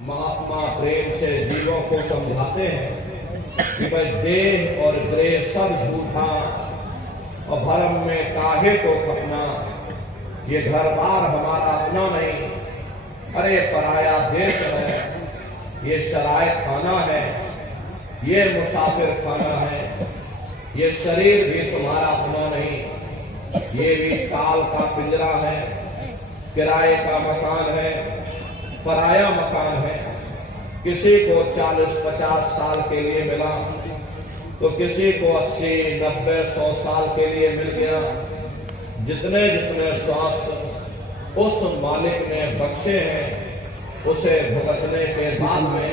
महात्मा प्रेम से जीवों को समझाते हैं कि भाई देह और ग्रह सब झूठा और भरम में काहे तो खपना, ये घर बार हमारा अपना नहीं, अरे पराया देश है, ये सराय खाना है, ये मुसाफिर खाना है, ये शरीर भी तुम्हारा अपना नहीं, ये भी काल का पिंजरा है, किराए का मकान है, पराया मकान है। किसी को 40-50 साल के लिए मिला तो किसी को 80-90-100 साल के लिए मिल गया। जितने जितने श्वास उस मालिक ने बख्शे हैं उसे भुगतने के बाद में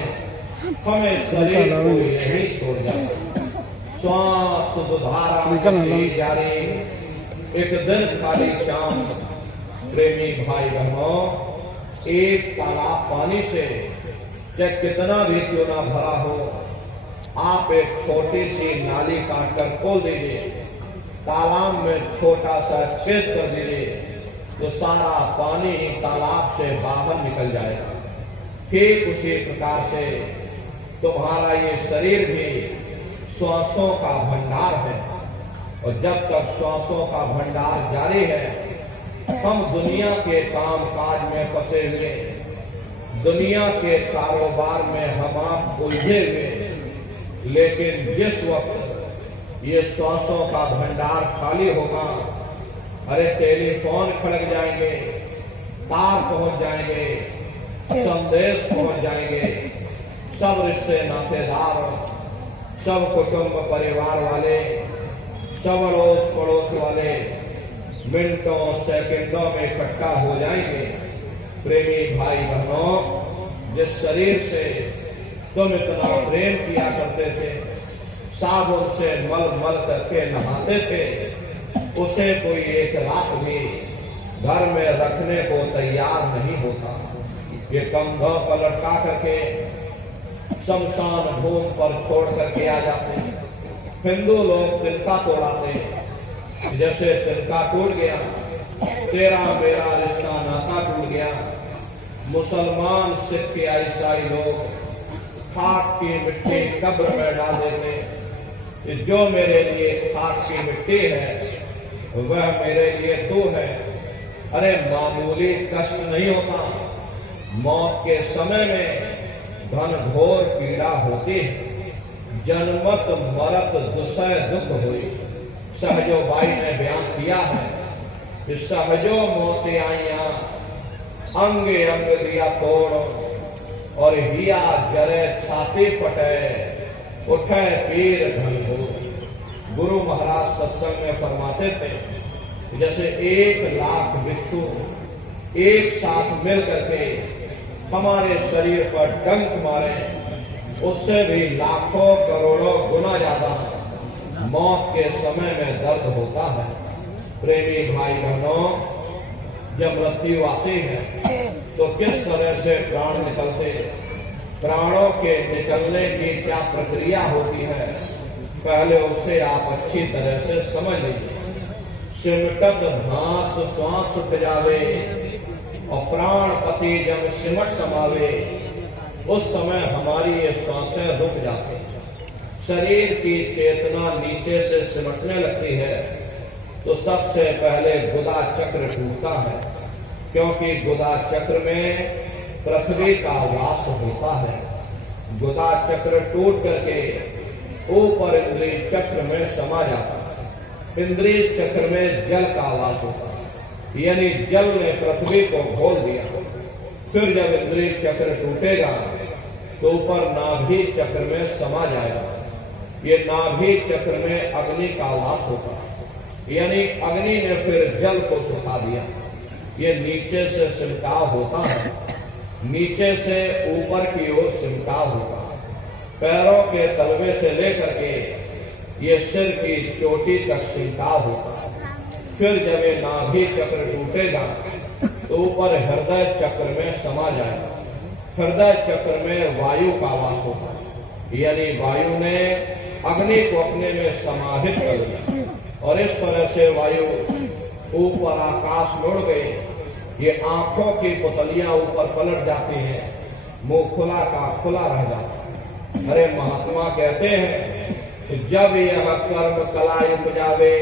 हमें शरीर को यही छोड़ जाए। श्वास दुधारा जारी, एक दिन खाली चांद। प्रेमी भाई बहनों, एक तालाब पानी से चाहे कितना भी क्यों ना भरा हो, आप एक छोटी सी नाली काटकर खोल दीजिए, तालाब में छोटा सा छेद कर दीजिए तो सारा पानी तालाब से बाहर निकल जाएगा। ठीक उसी प्रकार से तुम्हारा ये शरीर भी श्वासों का भंडार है और जब तक श्वासों का भंडार जारी है हम दुनिया के काम काज में फंसे हुए, दुनिया के कारोबार में हम आप उलझे हुए, लेकिन जिस वक्त ये श्वासों का भंडार खाली होगा, अरे टेलीफोन खड़क जाएंगे, तार पहुंच जाएंगे, संदेश पहुंच जाएंगे, सब रिश्ते नातेदार, सब कुटुंब परिवार वाले, सब अड़ोस पड़ोस वाले मिनटों सेकंडों में इकट्ठा हो जाएंगे। प्रेमी भाई बहनों, जिस शरीर से तुम इतना प्रेम किया करते थे, साबुन से मल मल करके नहाते थे, उसे कोई एक रात भी घर में रखने को तैयार नहीं होता। ये कंधों पर लटका करके शमशान भूमि पर छोड़ करके आ जाते हैं। हिंदू लोग तिनका तोड़ाते हैं, जैसे तिनका टूट गया तेरा मेरा रिश्ता नाता टूट गया। मुसलमान सिख या ईसाई लोग खाक की मिट्टी कब्र में डाल देते, जो मेरे लिए खाक की मिट्टी है वह मेरे लिए तू है। अरे मामूली कष्ट नहीं होता, मौत के समय में घनघोर पीड़ा होती है। जन्मत मरत दुसह दुख हुई, सहजो भाई ने बयान किया है कि सहजो मौतें आईया, अंगे अंग दिया तोड़ और हिया जरे छाती फटे, उठे पीर घनघोर। गुरु महाराज सत्संग में फरमाते थे जैसे 1,00,000 भिक्षु एक साथ मिल करके हमारे शरीर पर डंक मारे, उससे भी लाखों करोड़ों गुना ज्यादा मौत के समय में दर्द होता है। प्रेमी भाई बहनों, जब मृत्यु आती है तो किस तरह से प्राण निकलते, प्राणों के निकलने की क्या प्रक्रिया होती है, पहले उसे आप अच्छी तरह से समझ लीजिए। सिमटत घास श्वास उठ जावे और प्राण पति जब सिमट समावे, उस समय हमारी ये श्वासें रुक जाती हैं। शरीर की चेतना नीचे से सिमटने लगती है तो सबसे पहले गुदा चक्र टूटता है, क्योंकि गुदा चक्र में पृथ्वी का वास होता है। गुदा चक्र टूट करके ऊपर इंद्रिय चक्र में समा जाता है। इंद्रिय चक्र में जल का वास होता है, यानी जल ने पृथ्वी को घोल दिया। फिर जब इंद्रिय चक्र टूटेगा तो ऊपर नाभि चक्र में समा जाएगा। ये नाभि चक्र में अग्नि का वास होता है, यानी अग्नि ने फिर जल को सुखा दिया। ये नीचे से सिमटाव होता है, नीचे से ऊपर की ओर सिमटाव होता है। पैरों के तलवे से लेकर के ये सिर की चोटी तक सिमटाव होता है। फिर जब ये नाभि चक्र टूटेगा तो ऊपर हृदय चक्र में समा जाएगा। हृदय चक्र में वायु का वास होता है, यानी वायु ने अग्नि को अपने में समाहित कर दिया और इस तरह से वायु ऊपर आकाश में उड़ गई। ये आंखों की पुतलियां ऊपर पलट जाती हैं, मुंह खुला का खुला रह जाता। अरे महात्मा कहते हैं कि जब यह कर्म कलाई उपजावे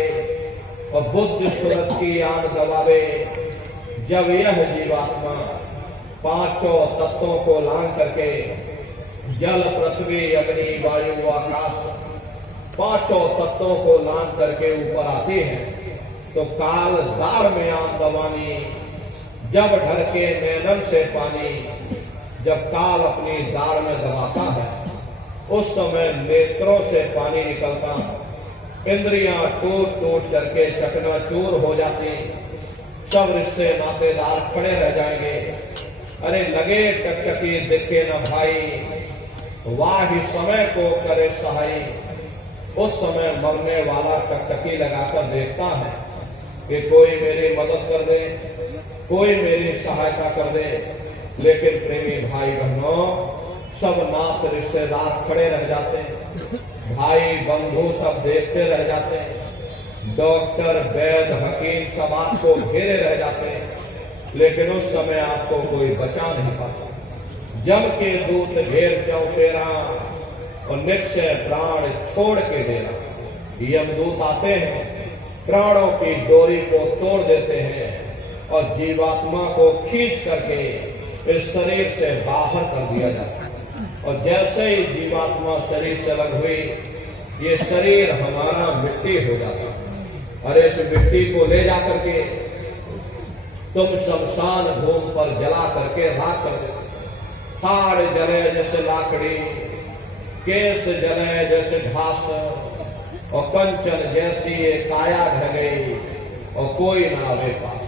और बुद्ध सूरत की आन दबावे, जब यह जीवात्मा पांचों तत्वों को लांग करके जल पृथ्वी अग्नि वायु आकाश पांचों तत्वों को लांग करके ऊपर आती है, तो काल दार में आन दबानी, जब ढरके नैनन से पानी, जब काल अपनी दार में दबाता है उस समय नेत्रों से पानी निकलता, इंद्रियां टूट टूट करके चकनाचूर हो जाती, सब रिश्ते नातेदार खड़े रह जाएंगे। अरे लगे टकटकी दिखे न भाई, वाही समय को करे सहाय। उस समय मरने वाला टकटकी लगाकर देखता है कि कोई मेरी मदद कर दे, कोई मेरी सहायता कर दे। लेकिन प्रेमी भाई बहनों, सब नात रिश्तेदार खड़े रह जाते हैं, भाई बंधु सब देखते रह जाते हैं, डॉक्टर वैद हकीम सब आपको घेरे रह जाते हैं, लेकिन उस समय आपको कोई बचा नहीं पाता। जम के दूत घेर चौफेरा और निश्चय प्राण छोड़ के देना। यमदूत आते हैं, प्राणों की डोरी को तोड़ देते हैं और जीवात्मा को खींच करके इस शरीर से बाहर कर दिया जाता है। और जैसे ही जीवात्मा शरीर से अलग हुई, ये शरीर हमारा मिट्टी हो जाता है। अरे इस मिट्टी को ले जाकर के तुम शमशान भूमि पर जला करके राख कर दे। हाड़ जले जैसे लाकड़ी, केस जले जैसे घास, और कंचन जैसी ये काया ढह गई और कोई ना आवे पास।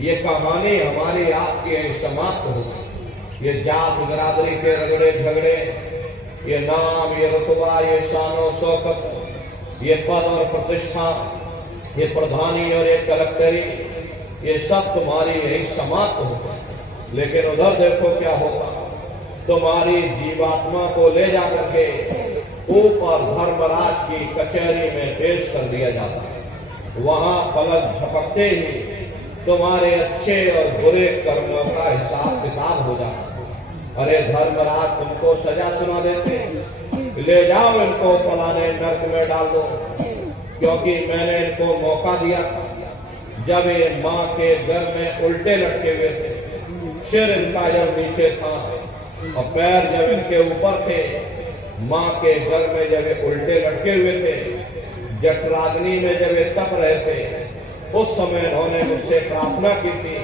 ये कहानी हमारी आपकी यही समाप्त हो गई। ये जात बिरादरी के रगड़े झगड़े, ये नाम, ये रुतबा, ये शानो शौकत, ये पद और प्रतिष्ठा, ये प्रधानी और ये कलेक्टरी, ये सब तुम्हारी यही समाप्त हो गई। लेकिन उधर देखो क्या होगा, तुम्हारी जीवात्मा को ले जाकर के ऊपर धर्मराज की कचहरी में पेश कर दिया जाता है। वहां पलक झपकते ही तुम्हारे अच्छे और बुरे कर्मों का हिसाब किताब हो जाता है। अरे धर्मराज तुमको सजा सुना देते, ले जाओ इनको फलाने नर्क में डाल दो, क्योंकि मैंने इनको मौका दिया था। जब ये माँ के घर में उल्टे लटके हुए थे, सिर इनका जब नीचे था और पैर जब इनके ऊपर थे, माँ के घर में जब ये उल्टे लटके हुए थे, जठराग्नि में जब ये तप रहे थे, उस समय उन्होंने मुझसे प्रार्थना की थी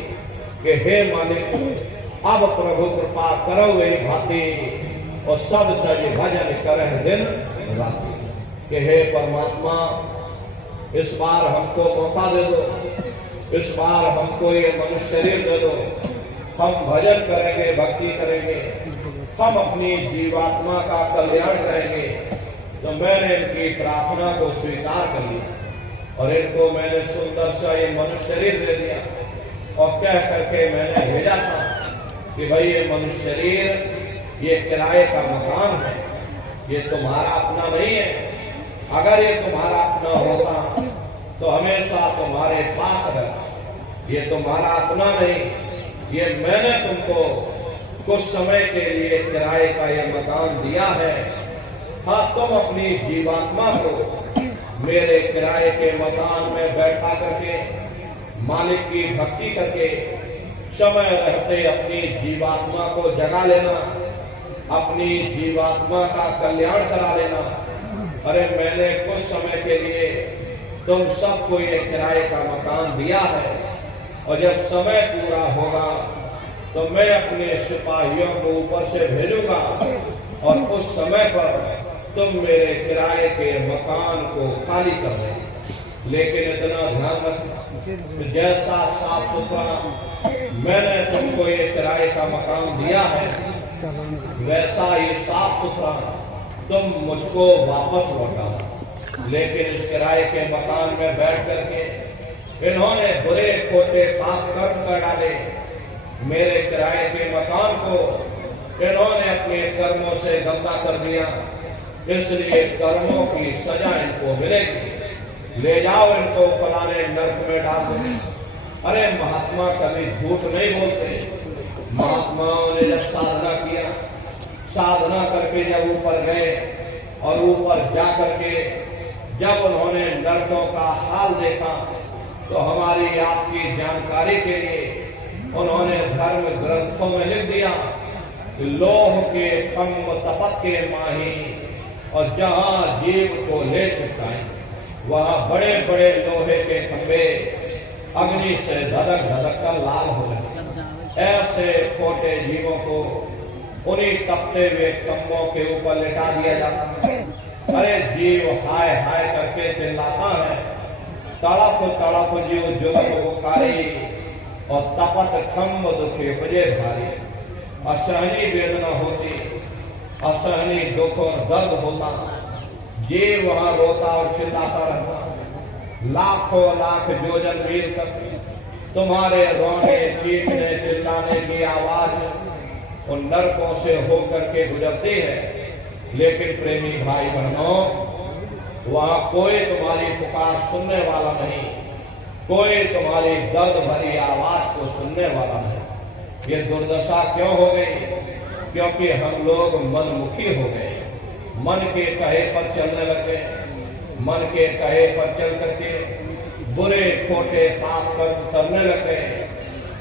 कि हे मालिक, अब प्रभु कृपा करो वे भांति और सब तज भजन करे दिन राति। कि हे परमात्मा, इस बार हमको मौका दे दो, इस बार हमको ये मनुष्य शरीर दे दो, हम भजन करेंगे, भक्ति करेंगे, हम अपनी जीवात्मा का कल्याण करेंगे। तो मैंने इनकी प्रार्थना को स्वीकार कर लिया और इनको मैंने सुंदर सा ये मनुष्य शरीर दे दिया और कह करके मैंने भेजा था कि भाई ये मनुष्य शरीर ये किराए का मकान है, ये तुम्हारा अपना नहीं है। अगर ये तुम्हारा अपना होता तो हमेशा तुम्हारे पास रहता। ये तुम्हारा अपना नहीं, ये मैंने तुमको कुछ समय के लिए किराए का ये मकान दिया है। हाँ, तुम अपनी जीवात्मा को मेरे किराए के मकान में बैठा करके मालिक की भक्ति करके समय रहते अपनी जीवात्मा को जगा लेना, अपनी जीवात्मा का कल्याण करा लेना। अरे मैंने कुछ समय के लिए तुम सबको ये किराए का मकान दिया है और जब समय पूरा होगा तो मैं अपने सिपाहियों को ऊपर से भेजूंगा और उस समय पर तुम मेरे किराए के मकान को खाली कर देना। लेकिन इतना ध्यान रखना, जैसा साफ सुथरा मैंने तुमको ये किराए का मकान दिया है, वैसा ही साफ सुथरा तुम मुझको वापस लौटा। लेकिन इस किराए के मकान में बैठ करके इन्होंने बुरे खोटे पाप कर्म कर डाले। मेरे किराए के मकान को इन्होंने अपने कर्मों से गंदा कर दिया, इसलिए कर्मों की सजा इनको मिलेगी। ले जाओ इनको फलाने नर्क में डाल दो। अरे महात्मा कभी झूठ नहीं बोलते, महात्माओं ने जब साधना किया, साधना करके जब ऊपर गए और ऊपर जा करके जब उन्होंने नरकों का हाल देखा, तो हमारी आपकी जानकारी के लिए उन्होंने धर्म ग्रंथों में लिख दिया कि लोह के खम्भ तपत के माही, और जहां जीव को ले चुकाए वहां बड़े बड़े लोहे के खंभे अग्नि से धधक धधक कर लाल हो गए। ऐसे खोटे जीवों को उन्हीं तपते हुए खंभों के ऊपर लेटा दिया जाता है। अरे जीव हाय हाय करके चिल्लाता है, तड़प तड़प जीव जुगत बुखारी, और तपत खम्भ दुखे बजे भारी। असहनी वेदना होती, असहनी दुख और दर्द होता, जीव वहां रोता और चिल्लाता रहता। लाखों लाख योजन मील तक तुम्हारे रोने चीखने चिल्लाने की आवाज उन नरकों से होकर के गुजरती है, लेकिन प्रेमी भाई बहनों, वहां कोई तुम्हारी पुकार सुनने वाला नहीं, कोई तुम्हारी दर्द भरी आवाज को सुनने वाला नहीं। ये दुर्दशा क्यों हो गई? क्योंकि हम लोग मनमुखी हो गए, मन के कहे पर चलने लगे, मन के कहे पर चल करके बुरे खोटे पाप कर्म करने लगे।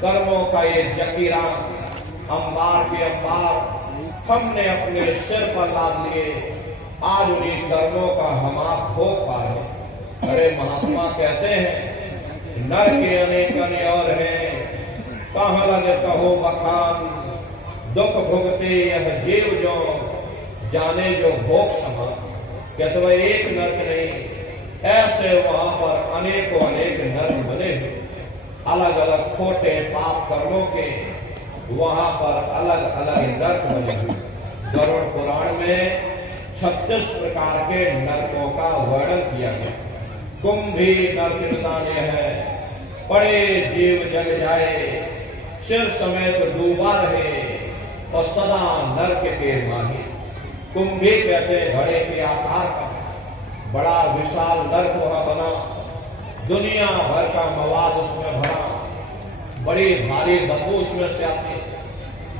कर्मों का ये जकीरा अंबार के अंबार हमने अपने सिर पर लाद लिए, आज उन्हीं कर्मों का हम आप भोग पा रहे। अरे महात्मा कहते हैं, नर के अनेक और हैं, कहाँ लगे कहो बखान, दुख भुगते यह जीव जो जाने जो भोग समा। कहते वह एक नरक नहीं, ऐसे वहां पर अनेकों अनेक नरक बने हुए, अलग अलग खोटे पाप कर्मों के वहां पर अलग अलग नरक बने हुए। गरुड़ पुराण में 36 प्रकार के नरकों का वर्णन किया गया। कुंभी नरक निदाने है, पड़े जीव जग जाए, सिर समेत डूबा रहे, और सदा नरक के माही। कुंभी कहते घड़े के आकार का बड़ा विशाल नरक वहां बना, दुनिया भर का मवाद उसमें भरा, बड़ी भारी बदबू उसमें से आती,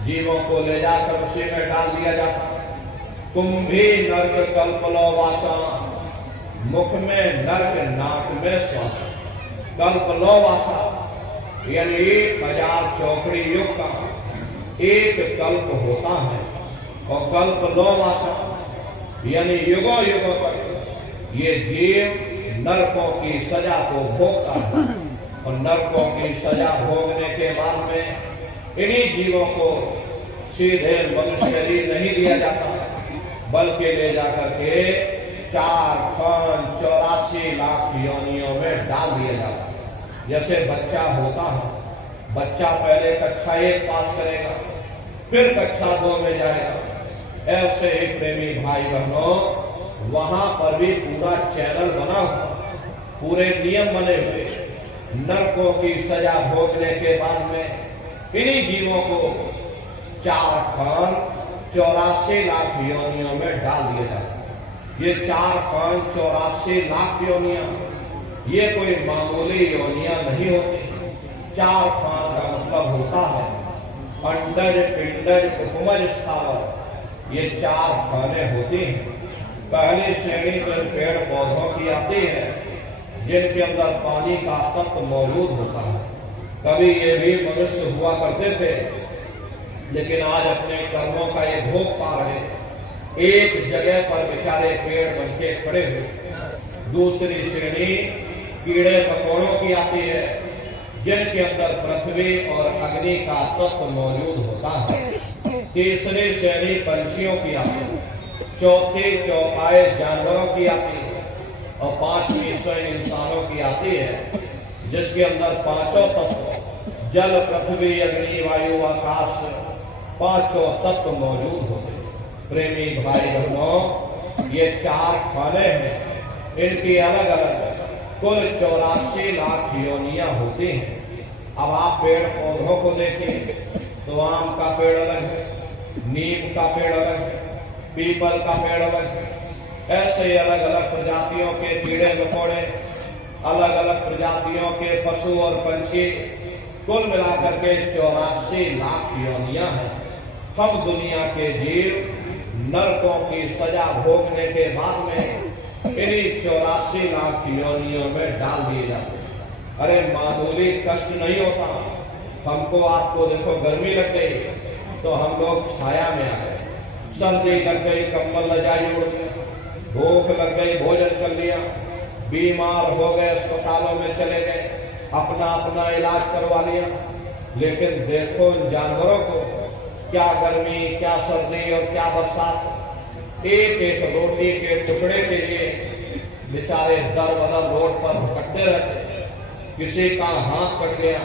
जीवों को ले जाकर उसी में डाल दिया जाता। कुंभी नरक कल्पलो वासा, मुख में नरक नाक में श्वास। कल्पलो वासा यानी 1000 चौकड़ी युग का एक कल्प होता है, और कल्प लो वासा यानी युगों युगों तक ये जीव नरकों की सजा को भोगता है, और नरकों की सजा भोगने के बाद में इन्हीं जीवों को सीधे मनुष्य शरीर नहीं दिया जाता, बल्कि ले जाकर के 84 लाख योनियों में डाल दिया जाता। जैसे बच्चा होता है, बच्चा पहले कक्षा 1 पास करेगा, फिर कक्षा 2 में जाएगा। ऐसे ही प्रेमी भाई बहनों, वहां पर भी पूरा चैनल बना हुआ, पूरे नियम बने हुए। नरकों की सजा भोगने के बाद में इन्हीं जीवों को 84 लाख योनियों में डाल दिया जाता। ये 84 लाख योनियां, ये कोई मामूली योनियां नहीं होती। 4 का मतलब होता है अंडज पिंडज उपमज स्थावर, ये 4 खाने होती हैं। पहली श्रेणी तो पेड़ पौधों की आती है, जिनके अंदर पानी का तत्व मौजूद होता है। कभी ये भी मनुष्य हुआ करते थे, लेकिन आज अपने कर्मों का ये भोग पा रहे। एक जगह पर बेचारे पेड़ बनके खड़े हुए। दूसरी श्रेणी कीड़े मकोड़ों की आती है, जिनके अंदर पृथ्वी और अग्नि का तत्व मौजूद होता है। तीसरी श्रेणी पंछियों की आती है, चौथी चौपाए जानवरों की आती है, और 5वीं श्रेणी इंसानों की आती है, जिसके अंदर 5 तत्व जल पृथ्वी अग्नि वायु आकाश 5 तत्व मौजूद होते। प्रेमी भाई बहनों, ये 4 खाने हैं, इनकी अलग अलग कुल 84 लाख योनियां होती हैं। अब आप पेड़ पौधों को देखें तो आम का पेड़ अलग है, नीम का पेड़ अलग है, पीपल का पेड़ अलग है। ऐसे अलग अलग प्रजातियों के कीड़े मकोड़े, अलग अलग प्रजातियों के पशु और पंछी, कुल मिलाकर के 84 लाख योनियां हैं। हम दुनिया के जीव नरकों की सजा भोगने के बाद में इन्हीं 84 लाख योनियों में डाल दिए जाते हैं। अरे मामूली कष्ट नहीं होता। हमको आपको देखो गर्मी लग गई तो हम लोग छाया में आ गए, सर्दी लग गई कंबल रजाई उड़ गया, भूख लग गई भोजन कर लिया, बीमार हो गए अस्पतालों में चले गए, अपना अपना इलाज करवा लिया। लेकिन देखो इन जानवरों को, क्या गर्मी, क्या सर्दी और क्या बरसात, एक एक रोटी के टुकड़े के लिए बेचारे दर बदर रोड पर भटकते रहते। किसी का हाथ कट गया,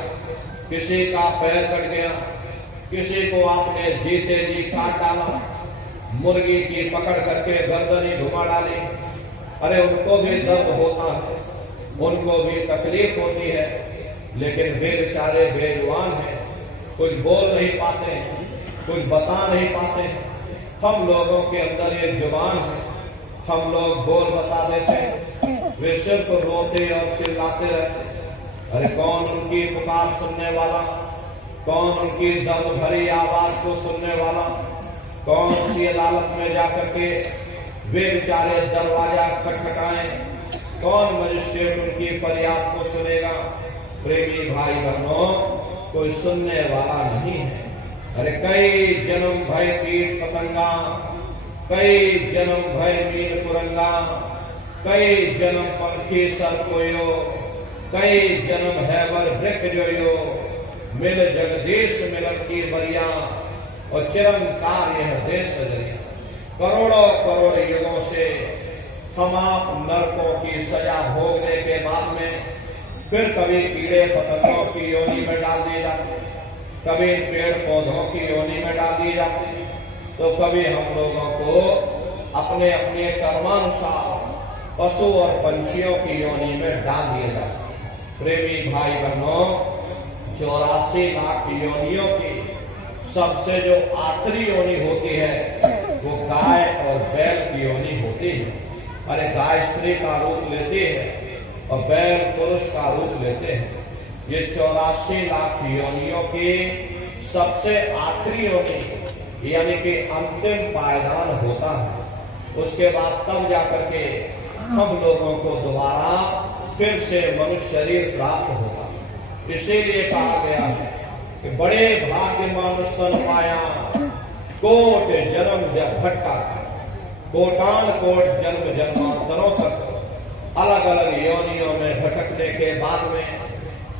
किसी का पैर कट गया, किसी को आपने जीते जी काट डाला, मुर्गी की पकड़ करके गर्दनी घुमा डाली। अरे उनको भी दर्द होता है, उनको भी तकलीफ होती है, लेकिन वे बेचारे बेजुबान हैं, कुछ बोल नहीं पाते, कुछ बता नहीं पाते। हम लोगों के अंदर ये जुबान है, हम लोग बोल बता देते, वे सिर्फ रोते और चिल्लाते रहते। अरे कौन उनकी पुकार सुनने वाला, कौन उनकी दर्द भरी आवाज को सुनने वाला, कौन सी अदालत में जाकर के वे बेचारे दरवाजा खटखटाएं, कौन मजिस्ट्रेट उनकी फरियाद को सुनेगा। प्रेमी भाई बहनों, कोई सुनने वाला नहीं है। अरे कई जन्म भय कीट पतंगा, कई जन्म भय मीन कुरंगा, कई जन्म पंखी सर कोयो, कई जन्म है वर वृक्ष जोयो, मिल जगदीश मिलन की बरिया और चिरंकार यह देश सजरिया। करोड़ों करोड़ युगों से हम आप नरकों की सजा भोगने के बाद में फिर कभी कीड़े पतंगों की योनि में डाल दिए जाते, कभी पेड़ पौधों की योनि में डाल दिए जाते, तो कभी हम लोगों को अपने अपने कर्मानुसार पशु और पंछियों की योनि में डाल दिए जाते। प्रेमी भाई बहनों, 84 लाख योनियों की सबसे जो आखिरी योनि होती है वो गाय और बैल की योनि होती है। अरे गाय स्त्री का रूप लेती है और बैल पुरुष का रूप लेते हैं। ये 84 लाख योनियों की सबसे आखिरी योनि यानी कि अंतिम पायदान होता है। उसके बाद तब जाकर के हम लोगों को दोबारा फिर से मनुष्य शरीर प्राप्त होगा। इसीलिए कहा गया है कि बड़े भाग्य मानुष तन पाया, कोट जन्म जब भटका, कोटान कोट जन्म जन्मांतरों तक अलग अलग योनियों में भटकने के बाद में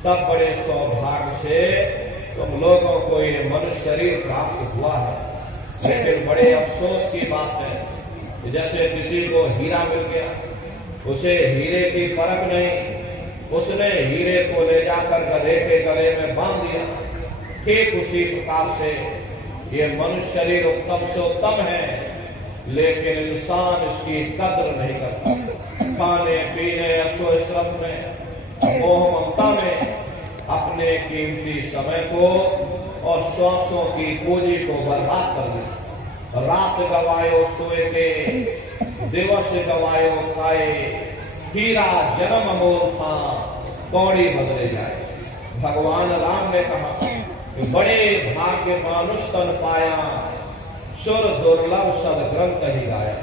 तब बड़े सौभाग्य से तुम लोगों को ये मनुष्य शरीर प्राप्त हुआ है। लेकिन बड़े अफसोस की बात है, जैसे किसी को हीरा मिल गया, उसे हीरे की परख नहीं, उसने हीरे को ले जाकर गधे के गले में बांध दिया। ठीक उसी प्रकार से ये मनुष्य शरीर उत्तम से उत्तम है, लेकिन इंसान इसकी कद्र नहीं करता। खाने पीने अश्व श्रम में मोह ममता में अपने कीमती समय को और श्वासों की पूंजी को बर्बाद कर दिया। रात गवायो सोए के, दिवस गवायो खाए, हीरा जन्म अमोल था, कौड़ी बदले जाए। भगवान राम ने कहा कि बड़े भाग्य मानुष तन पाया, सुर दुर्लभ सदग्रंथ ही गाया।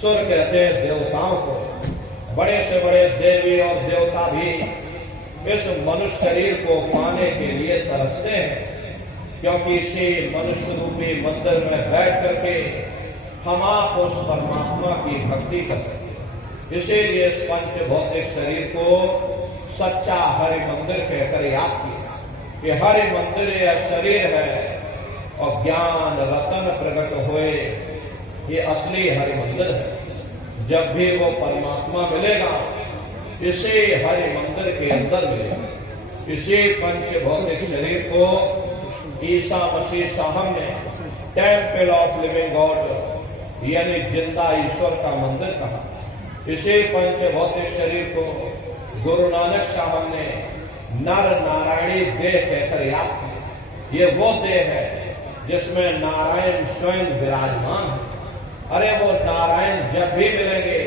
सुर कहते हैं देवताओं को, बड़े से बड़े देवी और देवता भी इस मनुष्य शरीर को पाने के लिए तरसते हैं, क्योंकि इसी मनुष्य रूपी मंदिर में बैठ करके हम आप उस परमात्मा की भक्ति कर सकते। इसीलिए इस पंच भौतिक शरीर को सच्चा हरि मंदिर कहकर याद किया कि हरि मंदिर यह शरीर है और ज्ञान रतन प्रकट हुए, ये असली हरि मंदिर है। जब भी वो परमात्मा मिलेगा इसे हरि मंदिर के अंदर मिलेगा। इसी पंच भौतिक शरीर को ईसा मसीह साहब ने टेम्पल ऑफ लिविंग गॉड यानी जिंदा ईश्वर का मंदिर कहा। इसी पंच भौतिक शरीर को गुरु नानक साहब ने नर नारायणी देह कहकर याद किया। ये वो देह है जिसमें नारायण स्वयं विराजमान है। अरे वो नारायण जब भी मिलेंगे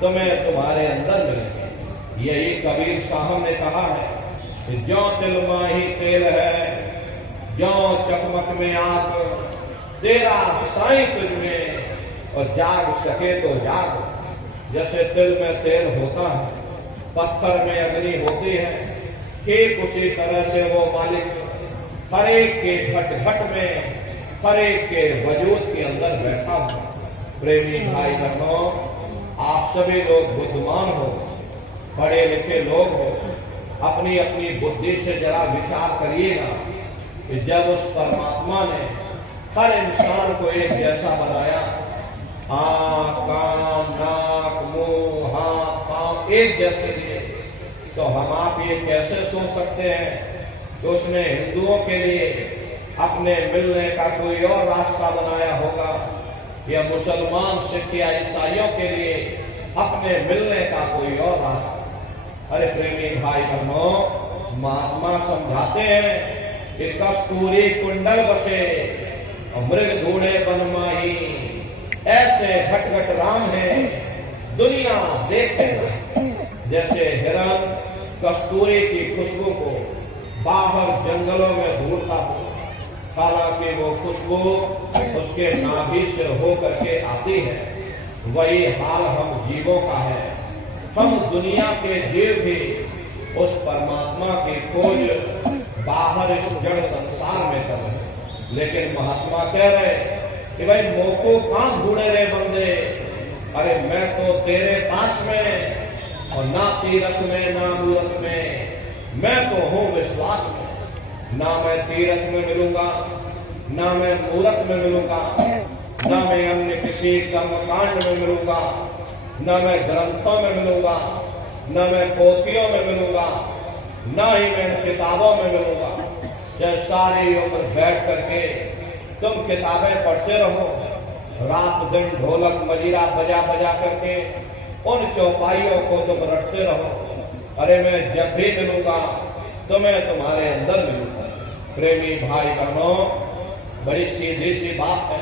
तुम्हें तुम्हारे अंदर मिलेंगे। यही कबीर साहब ने कहा है ज्यों तिल माही तेल है, ज्यों चकमक में आग, तेरा साईं तुझ में और जाग सके तो जाग। जैसे तिल में तेल होता है, पत्थर में अग्नि होती है, ठीक उसी तरह से वो मालिक हर एक के घट घट में, हर एक के वजूद के अंदर बैठा हुआ। प्रेमी भाई बहनों, आप सभी लोग बुद्धिमान हो, पढ़े लिखे लोग हो, अपनी अपनी बुद्धि से जरा विचार करिएगा कि जब उस परमात्मा ने हर इंसान को एक जैसा बनाया, आँख, कान, नाक, मुंह, हाथ, पांव एक जैसे दिए, तो हम आप ये कैसे सोच सकते हैं कि उसने हिंदुओं के लिए अपने मिलने का कोई और रास्ता बनाया होगा, या मुसलमान, सिख या ईसाइयों के लिए अपने मिलने का कोई और रास्ता। अरे प्रेमी भाई बहनों, महात्मा समझाते हैं कि कस्तूरी कुंडल बसे मृग ढूंढे बनमाही, ऐसे घट घट राम है दुनिया देखते। जैसे हिरण कस्तूरी की खुशबू को बाहर जंगलों में ढूंढता हो, हालांकि वो खुशबू उसके नाभि से होकर के आती है, वही हाल हम जीवों का है। हम दुनिया के जीव भी उस परमात्मा की खोज बाहर इस जड़ संसार में कर रहे, लेकिन महात्मा कह रहे कि भाई मोको कहां ढूंढे रे बंदे, अरे मैं तो तेरे पास में, और ना तीरथ में ना मूरत में, मैं तो हूं विश्वास में। ना मैं तीरथ में मिलूंगा, ना मैं मूरत में मिलूंगा, ना मैं अन्य किसी कर्मकांड में मिलूंगा, ना मैं ग्रंथों में मिलूंगा, ना मैं पोथियों में मिलूंगा, ना ही मैं किताबों में मिलूंगा। चाहे सारी उम्र बैठ करके तुम किताबें पढ़ते रहो, रात दिन ढोलक मजीरा बजा बजा करके उन चौपाइयों को तुम रटते रहो, अरे मैं जब भी मिलूंगा तो मैं तुम्हारे अंदर मिलूंगा। प्रेमी भाई बहनों, बड़ी सीधी सी बात है,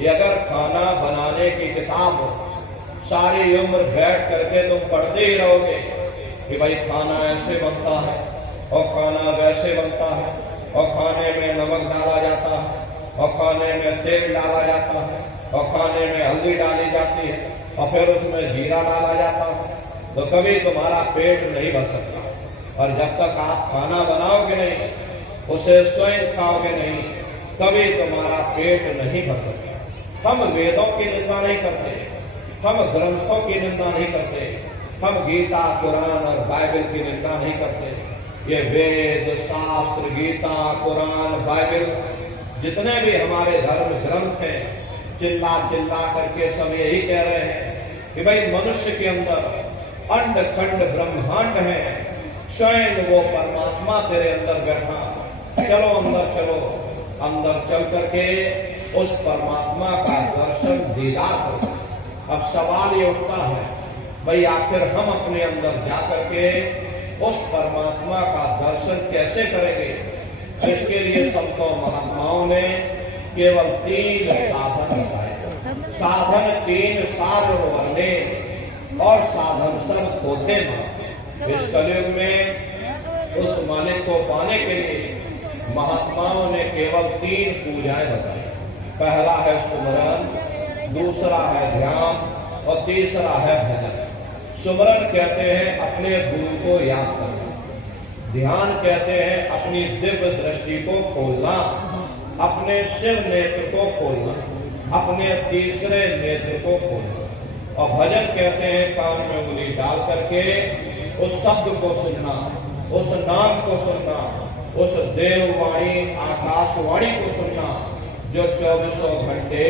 ये अगर खाना बनाने की किताब हो, सारी उम्र बैठ करके तुम पढ़ते ही रहोगे कि भाई खाना ऐसे बनता है और खाना वैसे बनता है, और खाने में नमक डाला जाता है, और खाने में तेल डाला जाता है, और खाने में हल्दी डाली जाती है, और फिर उसमें जीरा डाला जाता है, तो कभी तुम्हारा पेट नहीं भर सकता। और जब तक आप खाना बनाओगे नहीं, उसे स्वयं खाओगे नहीं, कभी तुम्हारा पेट नहीं भर सकता। हम वेदों की निंदा नहीं करते, हम ग्रंथों की निंदा नहीं करते, हम गीता, कुरान और बाइबल की निंदा नहीं करते। ये वेद, शास्त्र, गीता, कुरान, बाइबल, जितने भी हमारे धर्म ग्रंथ हैं, चिल्ला चिल्ला करके सब यही कह रहे हैं कि भाई मनुष्य के अंदर अंड खंड ब्रह्मांड है, स्वयं वो परमात्मा तेरे अंदर बैठा, चलो अंदर चलो, अंदर चल करके उस परमात्मा का दर्शन दीदार करो। अब सवाल ये उठता है, भाई आखिर हम अपने अंदर जा करके उस परमात्मा का दर्शन कैसे करेंगे? इसके लिए संतों महात्माओं ने केवल 3 साधन बताए। साधन 3 सार वर्णे और साधन सब होते मां। इस कलयुग में उस मालिक को पाने के लिए महात्माओं ने केवल 3 पूजाएं बताई। पहला है सुमरन, दूसरा है ध्यान और तीसरा है भजन। सुमरन कहते हैं अपने गुरु को याद करना, ध्यान कहते हैं अपनी दिव्य दृष्टि को खोलना, अपने शिव नेत्र को खोलना, अपने तीसरे नेत्र को खोलना, और भजन कहते हैं कान में उंगली डाल करके उस शब्द को सुनना, उस नाम को सुनना, उस देववाणी आकाशवाणी को सुनना जो 24 घंटे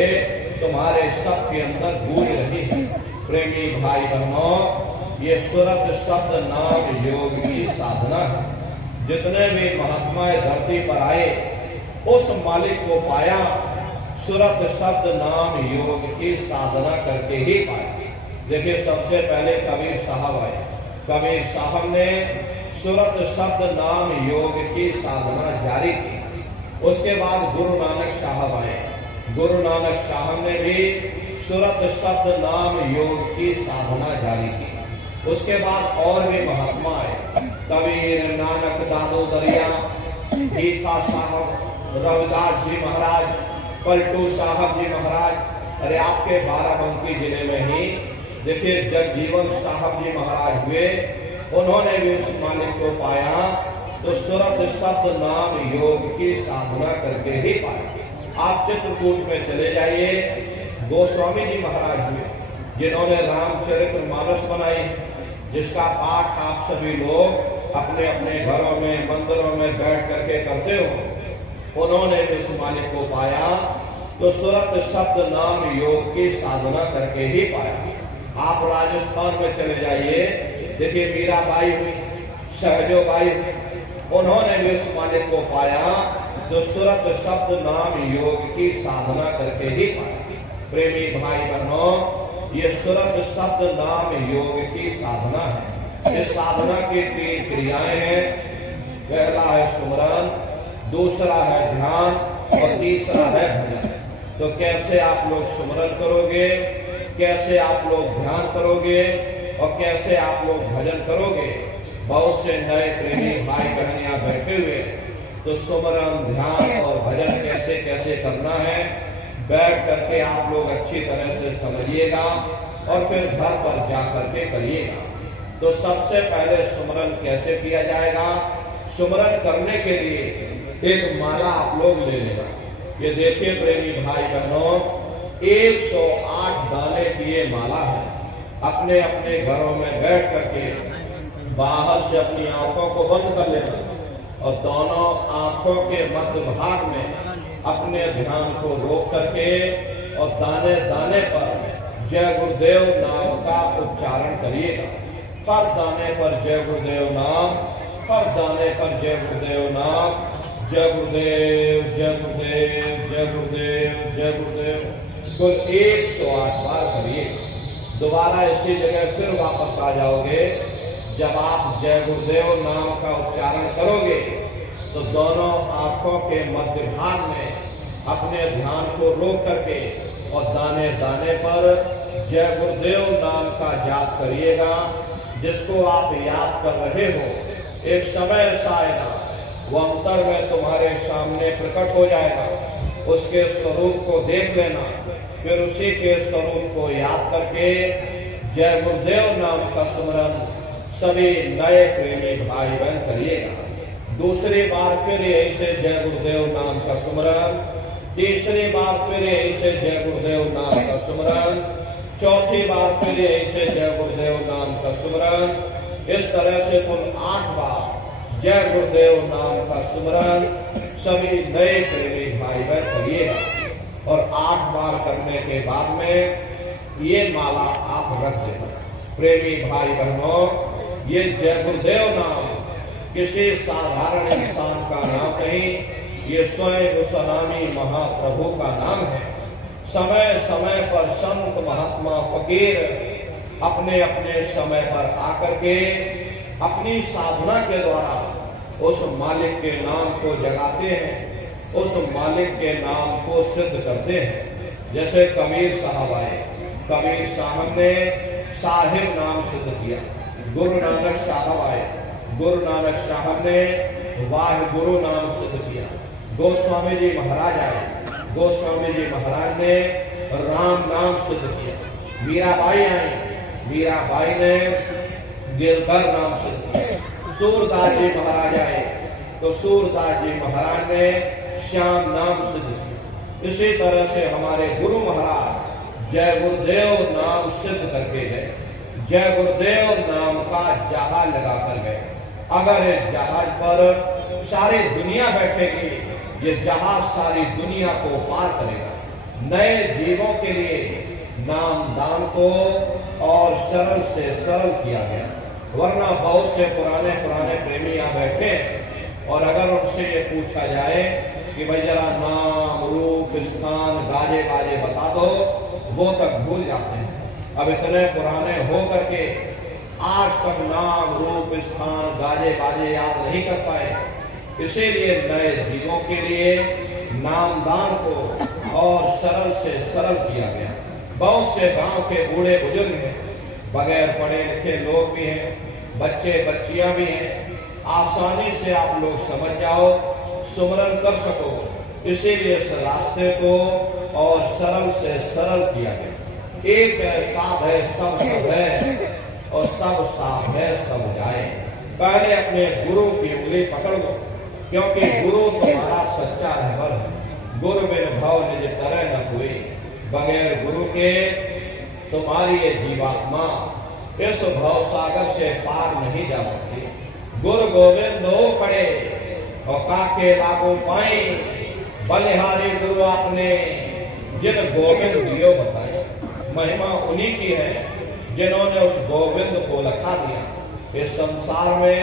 तुम्हारे सबके अंदर गूंज रही है। प्रेमी भाई बहनों, ये सुरत शब्द नाम योग की साधना है। जितने भी महात्माएं धरती पर आए, उस मालिक को पाया सुरत शब्द नाम योग की साधना करके ही पाया। देखिए, सबसे पहले कबीर साहब आए। कबीर साहब ने सुरत शब्द नाम योग की साधना जारी की। उसके बाद गुरु नानक साहब आए। गुरु नानक साहब ने भी सुरत शब्द नाम योग की साधना जारी की। उसके बाद और भी महात्मा आए। कबीर, नानक, दादो दरिया, गीता साहब, रविदास जी महाराज, पलटू साहब जी महाराज। अरे आपके बाराबंकी जिले में ही देखिए जगजीवन साहब जी महाराज हुए, उन्होंने भी उस मालिक को पाया तो सुरत शब्द नाम योग की साधना करके ही पाया। आप चित्रकूट में चले जाइए, गोस्वामी जी महाराज हुए जिन्होंने रामचरितमानस बनाई, जिसका पाठ आप सभी लोग अपने अपने घरों में मंदिरों में बैठ करके करते हो। उन्होंने भी उस मालिक को पाया तो सुरत शब्द नाम योग की साधना करके ही पाया। आप राजस्थान में चले जाइए, देखिए मीराबाई हुई, सहजोबाई हुई, उन्होंने भी उस मालिक को पाया तो सुरत शब्द नाम योग की साधना करके ही पाया। प्रेमी भाई बहनों, ये सुरत शब्द नाम योग की साधना है। इस साधना की 3 क्रियाएं हैं। पहला है सुमरन, दूसरा है ध्यान और तीसरा है भजन। तो कैसे आप लोग सुमरन करोगे, कैसे आप लोग ध्यान करोगे और कैसे आप लोग भजन करोगे? बहुत से नए प्रेमी भाई बहन यहाँ बैठे हुए, तो सुमरन, ध्यान और भजन कैसे कैसे करना है बैठ करके आप लोग अच्छी तरह से समझिएगा और फिर घर पर जा करके करिएगा। तो सबसे पहले सुमरन कैसे किया जाएगा? सुमरन करने के लिए एक माला आप लोग ले लेना। ये देखिए प्रेमी भाई बहनों, 108 दाने की ये माला है। अपने अपने घरों में बैठ करके बाहर से अपनी आंखों को बंद कर लेना और दोनों आंखों के मध्य भाग में अपने ध्यान को रोक करके और दाने दाने पर जय गुरुदेव नाम का उच्चारण करिएगा। हर दाने पर जय गुरुदेव नाम, हर दाने पर जय गुरुदेव नाम, जय गुरुदेव, जय गुरुदेव, जय गुरुदेव, जय गुरुदेव। कुल 108 बार करिए। दोबारा इसी जगह फिर वापस आ जाओगे। जब आप जय गुरुदेव नाम का उच्चारण करोगे तो दोनों आंखों के मध्य भाग में अपने ध्यान को रोक करके और दाने दाने पर जय गुरुदेव नाम का जाप करिएगा। जिसको आप याद कर रहे हो, एक समय ऐसा आएगा वो अंतर में तुम्हारे सामने प्रकट हो जाएगा। उसके स्वरूप को देख लेना, फिर उसी के स्वरूप को याद करके जय गुरुदेव नाम का सुमरन सभी नए प्रेमी भाई बहन करिएगा। दूसरी बार फिर यही से जय गुरुदेव नाम का सुमरन, तीसरी बार फिर यही से जय गुरुदेव नाम का सुमरन, चौथी बार फिर यही से जय गुरुदेव नाम का सुमरन। इस तरह से कुल 8 बार जय गुरुदेव नाम का सुमरन सभी नए प्रेमी भाई बहन करिएगा। और 8 बार करने के बाद में ये माला आप रख देना। प्रेमी भाई बहनों, ये जय गुरुदेव नाम किसी साधारण इंसान का नाम नहीं, ये स्वयं उस अनामी महाप्रभु का नाम है। समय समय पर संत महात्मा फकीर अपने अपने समय पर आकर के अपनी साधना के द्वारा उस मालिक के नाम को जगाते हैं, उस मालिक के नाम को सिद्ध करते हैं। जैसे कबीर साहब आए, कबीर साहब ने साहिब नाम सिद्ध किया। गुरु नानक साहब आए, गुरु नानक साहब ने वाहिगुरु नाम सिद्ध किया। गोस्वामी जी महाराज आए, गोस्वामी जी महाराज ने राम नाम सिद्ध किया। मीराबाई आई, मीराबाई ने गिरधर नाम सिद्ध किया। सूरदास जी महाराज आए तो सूरदास जी महाराज ने श्याम नाम सिद्ध किया। इसी तरह से हमारे गुरु महाराज जय गुरुदेव नाम सिद्ध करके गए। जय गुरुदेव नाम का जहाज लगा कर गए। अगर इस जहाज पर सारी दुनिया बैठेगी, ये जहाज सारी दुनिया को पार करेगा। नए जीवों के लिए नाम दान को और सरल से सरल किया गया। वरना बहुत से पुराने पुराने प्रेमी यहाँ बैठे और अगर उनसे ये पूछा जाए कि भाई जरा नाम रूप स्थान गाजे बाजे बता दो, वो तक भूल जाते हैं। अब इतने पुराने हो करके आज तक नाम रूप स्थान गाजे बाजे याद नहीं कर पाए। इसीलिए नए जीवों के लिए नाम दान को और सरल से सरल किया गया। बहुत से गांव के बूढ़े बुजुर्ग हैं, बगैर पढ़े लिखे लोग भी हैं, बच्चे बच्चियां भी हैं, आसानी से आप लोग समझ जाओ, सुमरन कर सको। इसीलिए इस रास्ते को और सरल से सरल किया गया। एक है, साध है, सब सब है, और सब साध है, सब जाए। पहले अपने गुरु की उंगली पकड़ लो, क्योंकि गुरु तुम्हारा सच्चा रहबर। गुरु बिन भव निज तरह न कोई। बगैर गुरु के तुम्हारी ये जीवात्मा इस भव सागर से पार नहीं जा सकती। गुरु गोविंद हो खड़े और काके लागू पाई। बलिहारी गुरु आपने जिन गोविंद दियो बताए। महिमा उन्हीं की है जिन्होंने उस गोविंद को लखा दिया। इस संसार में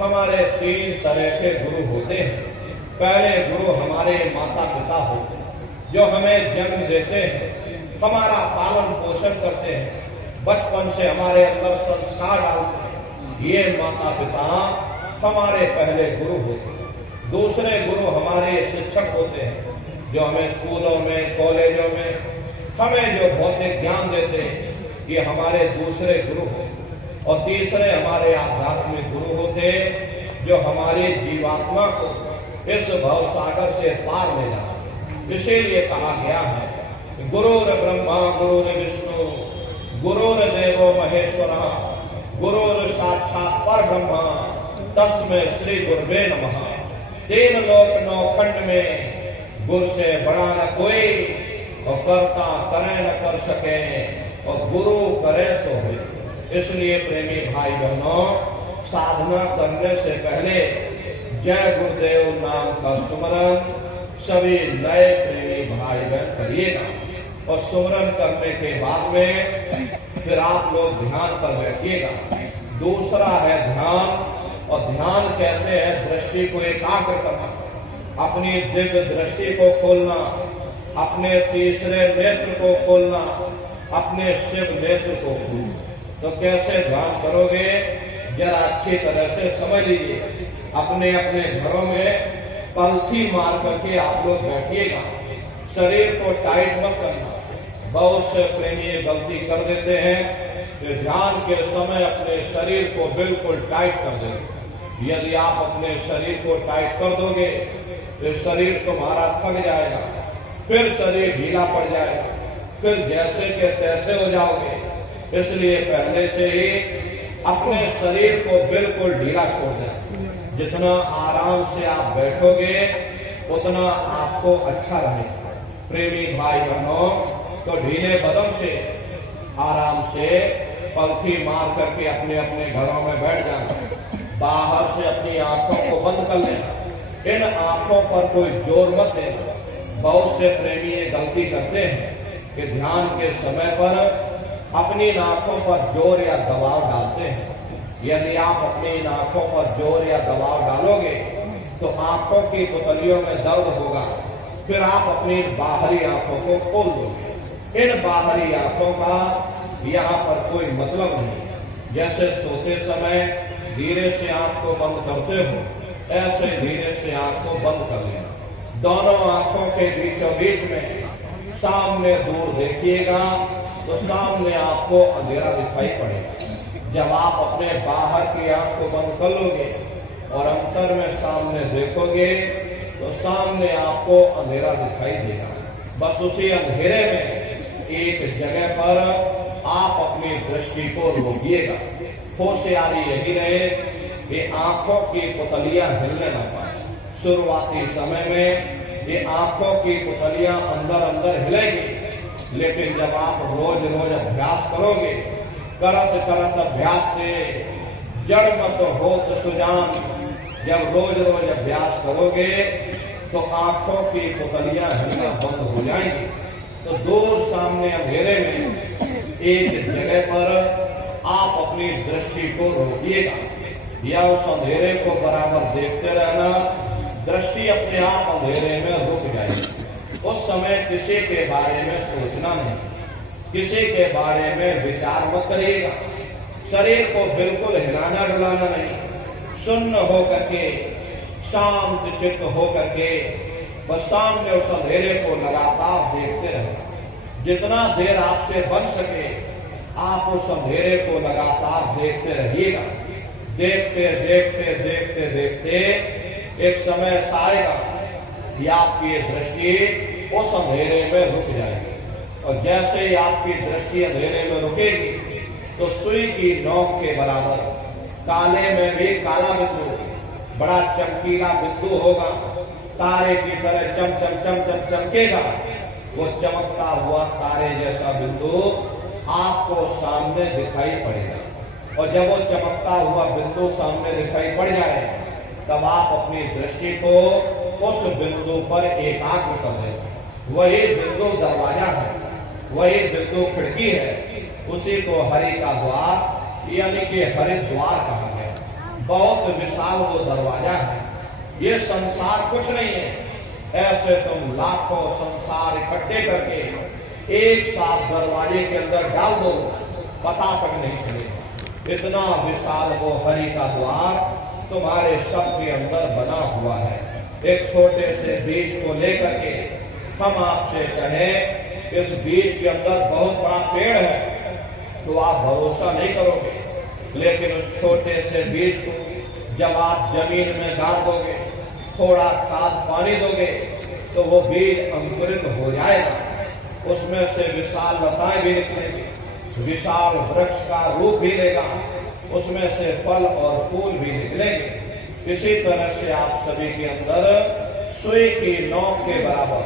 हमारे 3 तरह के गुरु होते हैं। पहले गुरु हमारे माता पिता होते हैं, जो हमें जन्म देते हैं, हमारा पालन पोषण करते हैं, बचपन से हमारे अंदर संस्कार डालते हैं। ये माता पिता हमारे पहले गुरु होते हैं। दूसरे गुरु हमारे शिक्षक होते हैं, जो हमें स्कूलों में, कॉलेजों में हमें जो भौतिक ज्ञान देते हैं, ये हमारे दूसरे गुरु होते। और तीसरे हमारे आध्यात्मिक गुरु होते, जो हमारी जीवात्मा को इस भव सागर से पार ले जाते। इसीलिए कहा गया है, गुरुर ब्रह्मा गुरुर विष्णु गुरुर्देवो महेश्वरा गुरुर साक्षात पर ब्रह्मा तस्मै श्री गुरुवे नमः। 3 लोक 9 खंड में गुरु से बड़ा न कोई, और कर्ता करे न कर सके, और गुरु करे सो हो। इसलिए प्रेमी भाई बहनों, साधना करने से पहले जय गुरुदेव नाम का सुमरन सभी नए प्रेमी भाई बहन करिएगा। और सुमरन करने के बाद में फिर आप लोग ध्यान पर बैठिएगा। दूसरा है ध्यान, और ध्यान कहते हैं दृष्टि को एकाग्र करना, अपनी दिव्य दृष्टि को खोलना, अपने तीसरे नेत्र को खोलना, अपने शिव नेत्र को खोलना। तो कैसे ध्यान करोगे, जरा अच्छी तरह से समझ लीजिए। अपने अपने घरों में पलथी मार करके आप लोग बैठिएगा। शरीर को टाइट मत करना। बहुत से प्रेमी ये गलती कर देते हैं कि ध्यान के समय अपने शरीर को बिल्कुल टाइट कर देंगे। यदि आप अपने शरीर को टाइट कर दोगे तो शरीर तुम्हारा थक जाएगा, फिर शरीर ढीला पड़ जाएगा, फिर जैसे के तैसे हो जाओगे। इसलिए पहले से ही अपने शरीर को बिल्कुल ढीला छोड़ दें। जितना आराम से आप बैठोगे उतना आपको अच्छा रहेगा। प्रेमी भाई बहनों, तो ढीले बदन से आराम से पलथी मार करके अपने अपने घरों में बैठ जाना। बाहर से अपनी आंखों को बंद कर लेना। इन आंखों पर कोई जोर मत देना। बहुत से प्रेमी ये गलती करते हैं कि ध्यान के समय पर अपनी आंखों पर जोर या दबाव डालते हैं। यदि आप अपनी आंखों पर जोर या दबाव डालोगे तो आंखों की पुतलियों में दर्द होगा, फिर आप अपनी बाहरी आंखों को खोल दोगे। इन बाहरी आंखों का यहाँ पर कोई मतलब नहीं। जैसे सोते समय धीरे से आंख को बंद करते हो, ऐसे धीरे से आंख को बंद कर लेना। दोनों आंखों के बीचों बीच में सामने दूर देखिएगा तो सामने आपको अंधेरा दिखाई पड़ेगा। जब आप अपने बाहर की आंख को बंद कर लोगे और अंतर में सामने देखोगे तो सामने आपको अंधेरा दिखाई देगा। बस उसी अंधेरे में एक जगह पर आप अपनी दृष्टि को रोकिएगा। होशियारी यही रहे कि आंखों की पुतलियां हिलने न पाए। शुरुआती समय में ये आंखों की पुतलियां अंदर अंदर हिलेगी, लेकिन जब आप रोज रोज अभ्यास करोगे, करत करत अभ्यास से जड़ मत होत सुजान, जब रोज रोज अभ्यास करोगे तो आंखों की पुतलियां हिलना बंद हो जाएंगी। तो दूर सामने अंधेरे में एक जगह पर आप अपनी दृष्टि को रोकिएगा या उस अंधेरे को बराबर देखते रहना। दृष्टि अपने आप अंधेरे में रुक जाएगी। उस समय किसी के बारे में सोचना नहीं, किसी के बारे में विचार मत करिएगा। शरीर को बिल्कुल हिलाना डुलाना नहीं। शून्य हो करके, शांत चित्त हो करके बस सामने उस अंधेरे को लगातार देखते रहना। जितना देर आपसे बन सके आप उस अंधेरे को लगातार देखते रहिएगा। देखते देखते देखते देखते एक समय ऐसा आएगा कि आपकी दृष्टि उस अंधेरे में रुक जाएगी। और जैसे ही आपकी दृष्टि अंधेरे में रुकेगी तो सुई की नोक के बराबर काले में भी काला बिंदु, बड़ा चमकीला बिंदु होगा, तारे की तरह चम चम चम चम चमकेगा। वो चमकता हुआ तारे जैसा बिंदु आपको सामने दिखाई पड़ेगा। और जब वो चमकता हुआ बिंदु सामने दिखाई पड़ जाए तब आप अपनी दृष्टि को उस बिंदु पर एकाग्र कर दें। वही बिंदु दरवाजा है, वही बिंदु खिड़की है, उसी को हरि का द्वार यानी कि हरिद्वार कहा है। बहुत विशाल वो दरवाजा है। ये संसार कुछ नहीं है। ऐसे तुम लाखों संसार इकट्ठे करके एक साथ दरवाजे के अंदर डाल दो, पता तक नहीं चलेगा। इतना विशाल वो हरि का द्वार तुम्हारे सब के अंदर बना हुआ है। एक छोटे से बीज को लेकर के हम आपसे कहें इस बीज के अंदर बहुत बड़ा पेड़ है तो आप भरोसा नहीं करोगे, लेकिन उस छोटे से बीज को जब आप जमीन में गाड़ दोगे, थोड़ा खाद पानी दोगे तो वो बीज अंकुरित हो जाएगा। उसमें से विशाल लताएं भी निकलेंगी, विशाल वृक्ष का रूप भी लेगा, उसमें से फल और फूल भी निकलेंगे। इसी तरह से आप सभी के अंदर सुई की नोक के बराबर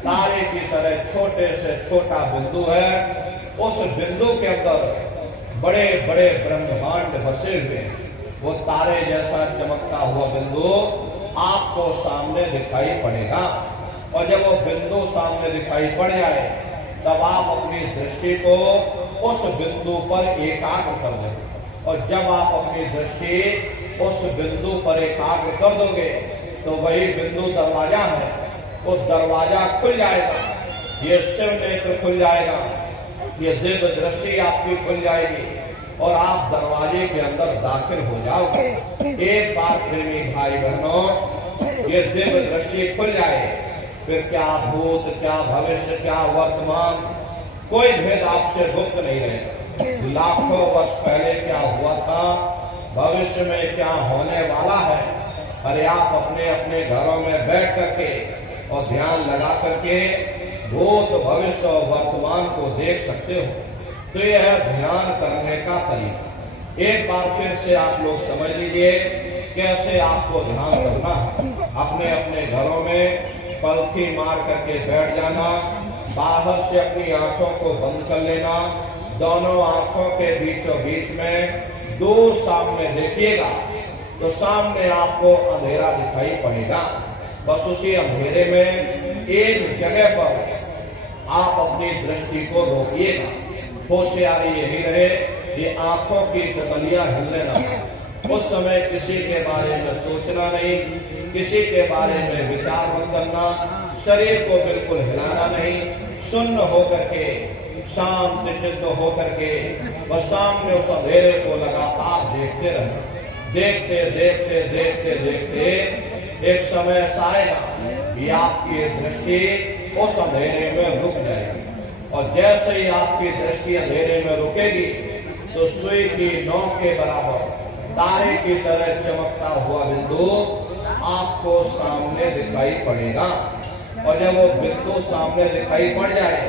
तारे की तरह छोटे से छोटा बिंदु है। उस बिंदु के अंदर बड़े बड़े ब्रह्मांड बसे हुए हैं। वो तारे जैसा चमकता हुआ बिंदु आपको सामने दिखाई पड़ेगा। और जब वो बिंदु सामने दिखाई पड़ जाए तब आप अपनी दृष्टि को उस बिंदु पर एकाग्र कर दें। और जब आप अपनी दृष्टि उस बिंदु पर एकाग्र कर दोगे तो वही बिंदु दरवाजा है। वो दरवाजा खुल जाएगा, ये शिव नेत्र खुल जाएगा, ये दिव्य दृष्टि आपकी खुल जाएगी और आप दरवाजे के अंदर दाखिल हो जाओगे। एक बार प्रेमी भाई बहनों, ये दिव्य दृष्टि खुल जाए फिर क्या भूत, क्या भविष्य, क्या वर्तमान, कोई भेद आपसे गुप्त नहीं रहेगा। लाखों वर्ष पहले क्या हुआ था, भविष्य में क्या होने वाला है, अरे आप अपने अपने घरों में बैठ करके और ध्यान लगा करके भूत, भविष्य और वर्तमान को देख सकते हो। तो यह है ध्यान करने का तरीका। एक बार फिर से आप लोग समझ लीजिए कैसे आपको ध्यान करना है। अपने अपने घरों में पलथी मार करके बैठ जाना, बाहर से अपनी आंखों को बंद कर लेना, दोनों आंखों के बीचों बीच में दूर सामने देखिएगा तो सामने आपको अंधेरा दिखाई पड़ेगा। बस उसी अंधेरे में एक जगह पर आप अपनी दृष्टि को रोकिएगा। होशियारी यही रहे कि आंखों की पुतलियां हिलने ना पाए। उस समय किसी के बारे में सोचना नहीं, किसी के बारे में विचार मत करना, शरीर को बिल्कुल हिलाना नहीं, शून्य होकर के शांत चित्त होकर के बस सामने उस अंधेरे को लगातार देखते रहना। देखते देखते देखते देखते एक समय ऐसा आएगा कि आपकी दृष्टि उस अंधेरे में रुक जाएगी। और जैसे ही आपकी दृष्टि अंधेरे में रुकेगी तो सुई की नोक के बराबर तारे की तरह चमकता हुआ बिंदु आपको सामने दिखाई पड़ेगा। और जब वो बिंदु सामने दिखाई पड़ जाए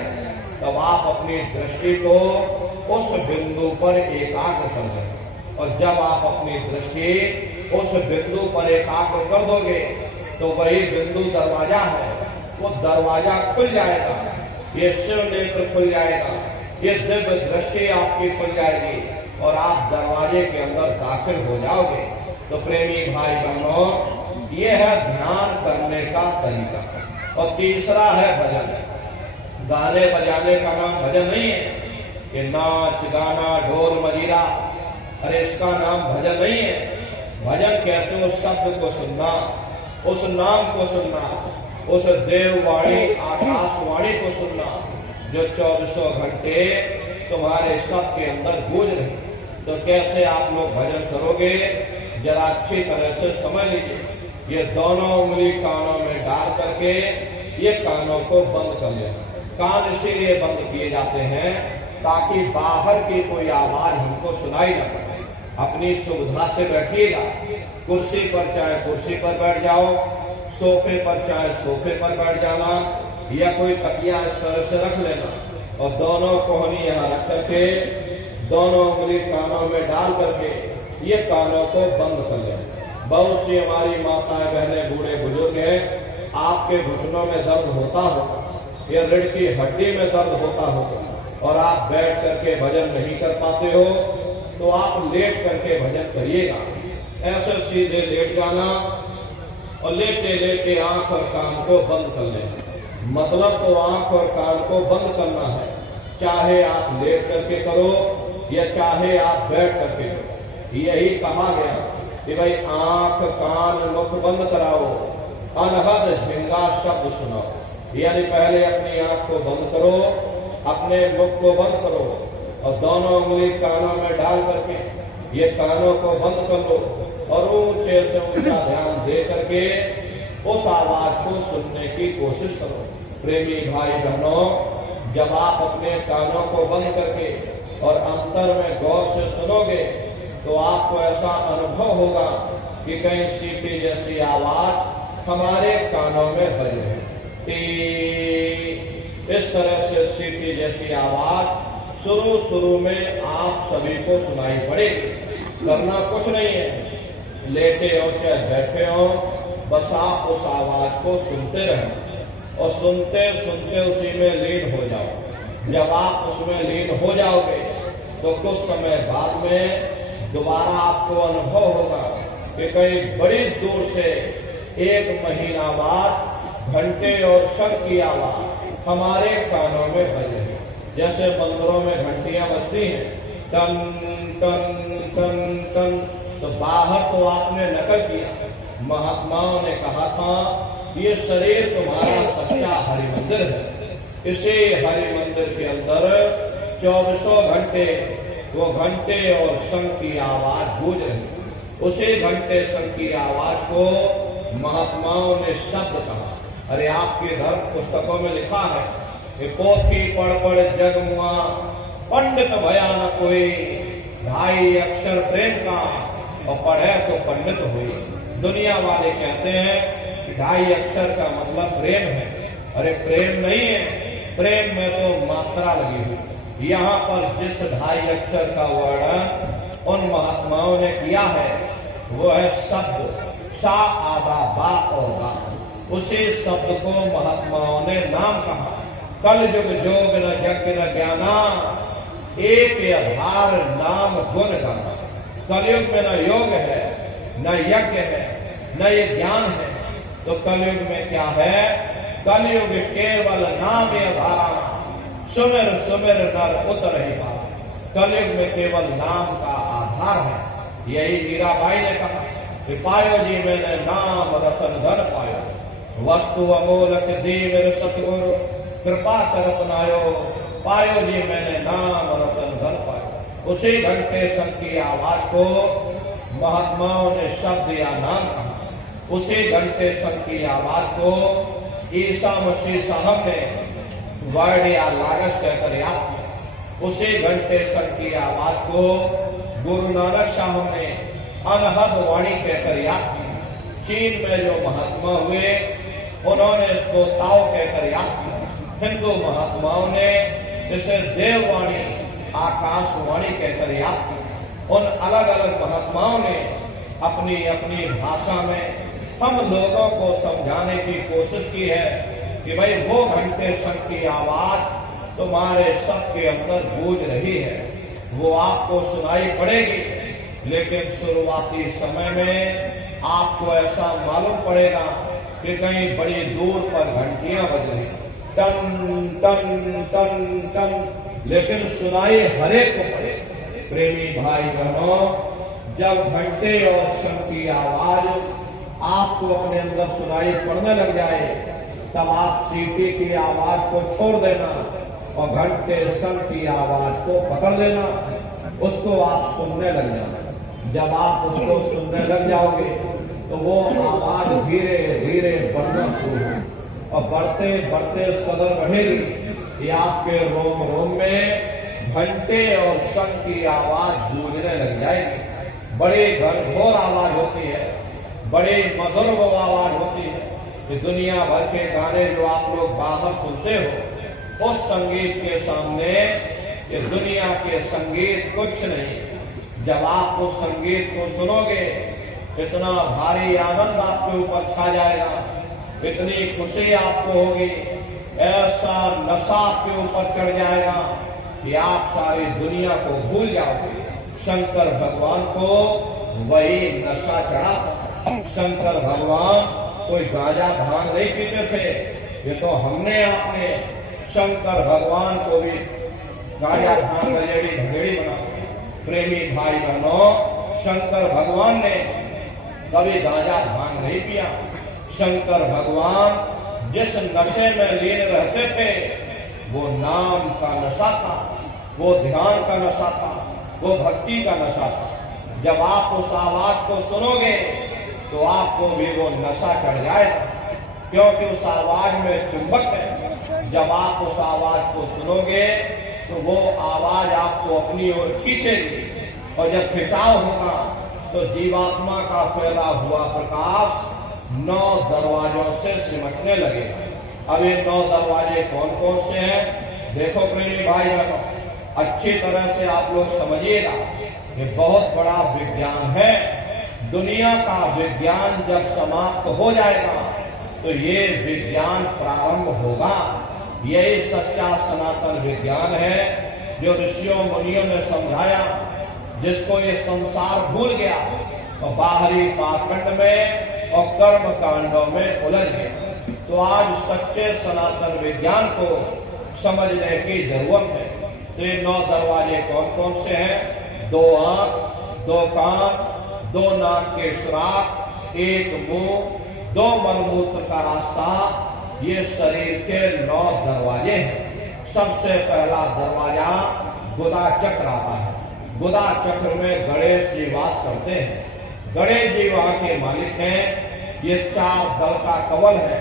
तब आप अपनी दृष्टि को उस बिंदु पर एकाग्र कर दें। और जब आप अपनी दृष्टि उस बिंदु पर एकाग्र कर दोगे तो वही बिंदु दरवाजा है। वो दरवाजा खुल जाएगा, ये शिव नेत्र खुल जाएगा, ये दिव्य दृष्टि आपकी खुल जाएगी और आप दरवाजे के अंदर दाखिल हो जाओगे। तो प्रेमी भाई बहनों, ये है ध्यान करने का तरीका। और तीसरा है भजन। गाने बजाने का नाम भजन नहीं है कि नाच गाना ढोल मजीरा, अरे इसका नाम भजन नहीं है। भजन कहते हो शब्द को सुनना, उस नाम को सुनना, उस देववाणी आकाशवाणी को सुनना जो 2400 घंटे तुम्हारे सब के अंदर गूंज रही। तो कैसे आप लोग भजन करोगे जरा अच्छी तरह से समझ लीजिए। ये दोनों उंगली कानों में डाल करके ये कानों को बंद कर लेना। कान इसीलिए बंद किए जाते हैं ताकि बाहर की कोई आवाज हमको सुनाई न पड़े। अपनी सुविधा से बैठिएगा। कुर्सी पर चाहे कुर्सी पर बैठ जाओ, सोफे पर चाहे सोफे पर बैठ जाना, या कोई तकिया इस तरह से रख लेना और दोनों कोहनी यहाँ रख करके दोनों उंगली कानों में डाल करके ये कानों को बंद कर लेना। बहुत सी हमारी माताएं बहनें बूढ़े बुजुर्ग हैं, आपके घुटनों में दर्द होता होगा या रीढ़ की हड्डी में दर्द होता होगा और आप बैठ करके भजन नहीं कर पाते हो, तो आप लेट करके भजन करिएगा। ऐसे सीधे लेट जाना और लेटे लेटे आंख और कान को बंद कर लेना। मतलब तो आंख और कान को बंद करना है, चाहे आप लेट करके करो या चाहे आप बैठ करके करो। यही कहा गया कि भाई आंख कान मुख बंद कराओ, अनहद झिंगा शब्द सुनाओ। यानी पहले अपनी आंख को बंद करो, अपने मुख को बंद करो और दोनों उंगली कानों में डाल करके ये कानों को बंद कर लो और ऊंचे से ऊंचा ध्यान दे करके उस आवाज को सुनने की कोशिश करो। प्रेमी भाई बहनों, जब आप अपने कानों को बंद करके और अंतर में गौर से सुनोगे तो आपको ऐसा अनुभव होगा कि कहीं सीटी जैसी आवाज हमारे कानों में बज रही। इस तरह से सीटी जैसी आवाज शुरू में आप सभी को सुनाई पड़ेगी। करना कुछ नहीं है, लेटे हो चाहे बैठे हो, बस आप उस आवाज को सुनते रहो और सुनते सुनते उसी में लीन हो जाओ। जब आप उसमें लीन हो जाओगे तो कुछ समय बाद में दोबारा आपको अनुभव होगा कि कहीं बड़ी दूर से एक महीना बाद घंटे और शंख की आवाज हमारे कानों में बज रही। जैसे मंदिरों में घंटियां बजती हैं, टन टन टन टन, तो बाहर तो आपने नकल किया। महात्माओं ने कहा था ये शरीर तुम्हारा सच्चा हरि मंदिर है, इसे हरि मंदिर के अंदर 2400 घंटे वो घंटे और शंख की आवाज गूंज रही। उसी घंटे शंख की आवाज को महात्माओं ने शब्द कहा। अरे आपके धर्म पुस्तकों में लिखा है कि पोथी पढ़ जग मुआ, पंडित भया न कोई, ढाई अक्षर प्रेम का और पढ़े सो पंडित हुई। दुनिया वाले कहते हैं कि ढाई अक्षर का मतलब प्रेम है। अरे प्रेम नहीं है, प्रेम में तो मात्रा लगी हुई। यहाँ पर जिस ढाई अक्षर का वर्णन उन महात्माओं ने किया है वो है शब्द सा आदा बा और गा। उसी शब्द को महात्माओं ने नाम कहा। कल युग जोग न यज्ञ न ज्ञाना, एक आधार नाम गुण गाना। कलयुग में न योग है, न यज्ञ है, न ये ज्ञान है, तो कलयुग में क्या है? कलयुग केवल नाम आधार, सुमिर सुमिर नर उतर ही पार। कलयुग में केवल नाम का आधार है। यही मीराबाई ने कहा कि पायो जी मैंने नाम रतन धन पायो, वस्तु अमोलक दी मेरे सतगुरु, कृपा कर अपनायो, पायो जी मैंने नाम रतन धन पायो। उसी घंटे शंख की आवाज को महात्माओं ने शब्द या नाम कहा। उसी घंटे शंख की आवाज को ईसा मसीह साहब ने वर्ड या लागस कहकर याद किया। उसी घंटे शंख की आवाज को गुरु नानक साहब ने अनहद वाणी कहकर याद किया। चीन में जो महात्मा हुए उन्होंने इसको ताओ कहकर याद किया। हिंदू महात्माओं ने इसे देववाणी आकाशवाणी कहकर याद किया। उन अलग अलग महात्माओं ने अपनी अपनी भाषा में हम लोगों को समझाने की कोशिश की है कि भाई वो घंटे शंख की आवाज तुम्हारे सबके अंदर गूंज रही है, वो आपको सुनाई पड़ेगी। लेकिन शुरुआती समय में आपको ऐसा मालूम पड़ेगा कि कहीं बड़ी दूर पर घंटियां बज रही, टन टन टन टन, लेकिन सुनाई हरेक को पड़े। प्रेमी भाई बहनों, जब घंटे और शंख की आवाज आपको अपने अंदर सुनाई पड़ने लग जाए तब आप सीटी की आवाज को छोड़ देना और घंटे शंख की आवाज को पकड़ लेना, उसको आप सुनने लग जाना। जब आप उसको सुनने लग जाओगे तो वो आवाज धीरे धीरे बढ़ना शुरू हो और बढ़ते बढ़ते इस कदर बढ़ेगी कि आपके रोम रोम में घंटे और शंख की आवाज गूंजने लग जाएगी। बड़ी घनघोर आवाज होती है, बड़ी मधुर वो आवाज होती है कि दुनिया भर के गाने जो आप लोग बाहर सुनते हो, उस संगीत के सामने ये दुनिया के संगीत कुछ नहीं। जब आप उस संगीत को सुनोगे, इतना भारी आनंद आपके ऊपर छा जाएगा, इतनी खुशी आपको होगी, ऐसा नशा आपके ऊपर चढ़ जाएगा कि आप सारी दुनिया को भूल जाओगे। शंकर भगवान को वही नशा चढ़ा था। शंकर भगवान कोई गांजा भांग नहीं पीते थे, ये तो हमने आपने शंकर भगवान को भी गांजा भांग गजेड़ी भगेड़ी बना। प्रेमी भाई बहनों, शंकर भगवान ने कभी गांजा भांग नहीं पिया। शंकर भगवान जिस नशे में लीन रहते थे, वो नाम का नशा था, वो ध्यान का नशा था, वो भक्ति का नशा था। जब आप उस आवाज को सुनोगे तो आपको भी वो नशा चढ़ जाएगा, क्योंकि उस आवाज में चुंबक है। जब आप उस आवाज को सुनोगे तो वो आवाज आपको अपनी ओर खींचेगी, और जब खिंचाव होगा तो जीवात्मा का फैला हुआ प्रकाश 9 दरवाजों से सिमटने लगेगा। अब ये 9 दरवाजे कौन कौन से हैं? देखो प्रेमी भाई बहनों, अच्छी तरह से आप लोग समझिएगा, ये बहुत बड़ा विज्ञान है। दुनिया का विज्ञान जब समाप्त हो जाएगा तो ये विज्ञान प्रारंभ होगा। यही सच्चा सनातन विज्ञान है जो ऋषियों मुनियों ने समझाया, जिसको ये संसार भूल गया और बाहरी पाखंड में और कर्म कांडों में उलझ गया। तो आज सच्चे सनातन विज्ञान को समझने की जरूरत है। तो ये 9 दरवाजे कौन कौन से हैं? 2 आंख, 2 कान, 2 नाक के सुराख, 1 मुंह, 2 मलमूत्र का रास्ता, ये शरीर के 9 दरवाजे हैं। सबसे पहला दरवाजा गुदा चक्र आता है। गुदा चक्र में गणेश जी वास करते हैं। गणेश जी वहां के मालिक हैं। ये 4 दल का कवल है।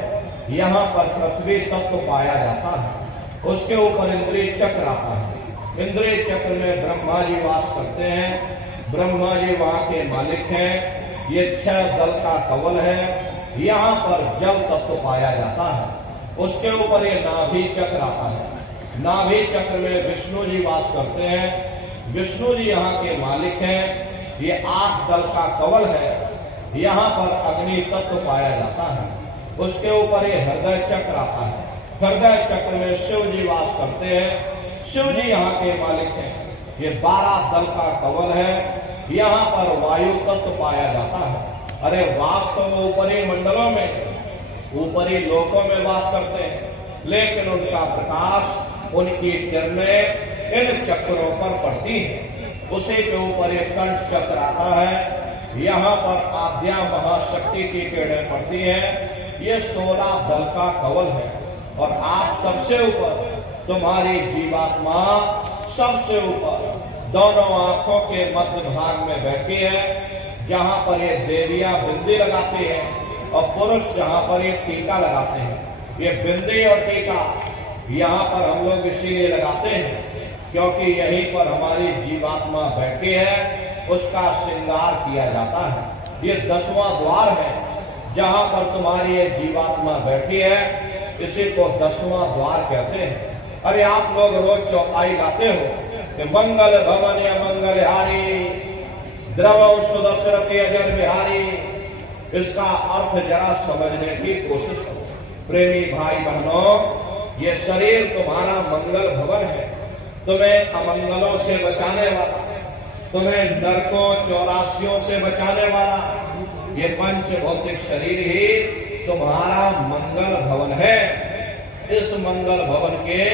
यहाँ पर पृथ्वी तत्व पाया जाता है। उसके ऊपर इंद्रिय चक्र आता है। इंद्रिय चक्र में ब्रह्मा जी वास करते हैं। ब्रह्मा जी वहां के मालिक हैं। ये 6 दल का कवल है। यहाँ पर जल तत्व पाया जाता है। उसके ऊपर ये नाभि चक्र आता है। नाभि चक्र में विष्णु जी वास करते हैं। विष्णु जी यहाँ के मालिक हैं। ये 8 दल का कवल है। यहाँ पर अग्नि तत्व पाया जाता है। उसके ऊपर ये हृदय चक्र आता है। हृदय चक्र में शिव जी वास करते हैं। शिव जी यहाँ के मालिक हैं। ये 12 दल का कवल है। यहाँ पर वायु तत्व पाया जाता है। अरे वास्तव में ऊपरी मंडलों में, ऊपरी लोकों में वास करते हैं, लेकिन उनका प्रकाश, उनकी किरणें इन चक्रों पर पड़ती है। उसी के ऊपर एक कंठ चक्र आता है। यहाँ पर आद्या महाशक्ति की किरणें पड़ती हैं। ये 16 दल का कवल है। और आप सबसे ऊपर, तुम्हारी जीवात्मा सबसे ऊपर दोनों आंखों के मध्य भाग में बैठी है, जहां पर ये देवियां बिंदी लगाती हैं और पुरुष जहां पर ये टीका लगाते हैं। ये बिंदी और टीका यहाँ पर हम लोग इसीलिए लगाते हैं क्योंकि यहीं पर हमारी जीवात्मा बैठी है, उसका श्रृंगार किया जाता है। ये 10वां द्वार है जहां पर तुम्हारी ये जीवात्मा बैठी है, इसी को 10वां द्वार कहते हैं। अरे आप लोग रोज चौपाई गाते हो कि मंगल भवन या मंगल हारी, द्रव सुदशरथी अजर बिहारी। इसका अर्थ जरा समझने की कोशिश करो प्रेमी भाई बहनों। ये शरीर तुम्हारा मंगल भवन है, तुम्हें अमंगलों से बचाने वाला, तुम्हें नरकों 84 से बचाने वाला ये पंच भौतिक शरीर ही तुम्हारा मंगल भवन है। इस मंगल भवन के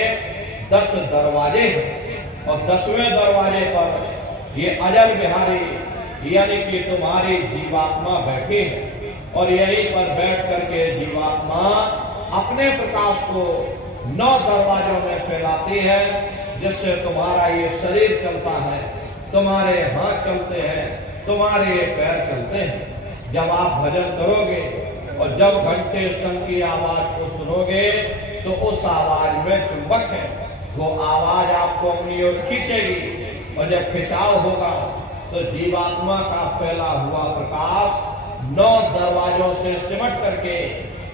10 दरवाजे हैं और 10वें दरवाजे पर ये अजर बिहारी यानी कि तुम्हारी जीवात्मा बैठी है और यहीं पर बैठ करके जीवात्मा अपने प्रकाश को 9 दरवाजों में फैलाती है, जिससे तुम्हारा ये शरीर चलता है, तुम्हारे हाथ चलते हैं, तुम्हारे ये पैर चलते हैं। जब आप भजन करोगे और जब घंटे शंख की आवाज को सुनोगे तो उस आवाज में चुंबक है, वो आवाज आपको अपनी ओर खींचेगी और जब खिंचाव होगा तो जीवात्मा का फैला हुआ प्रकाश 9 दरवाजों से सिमट करके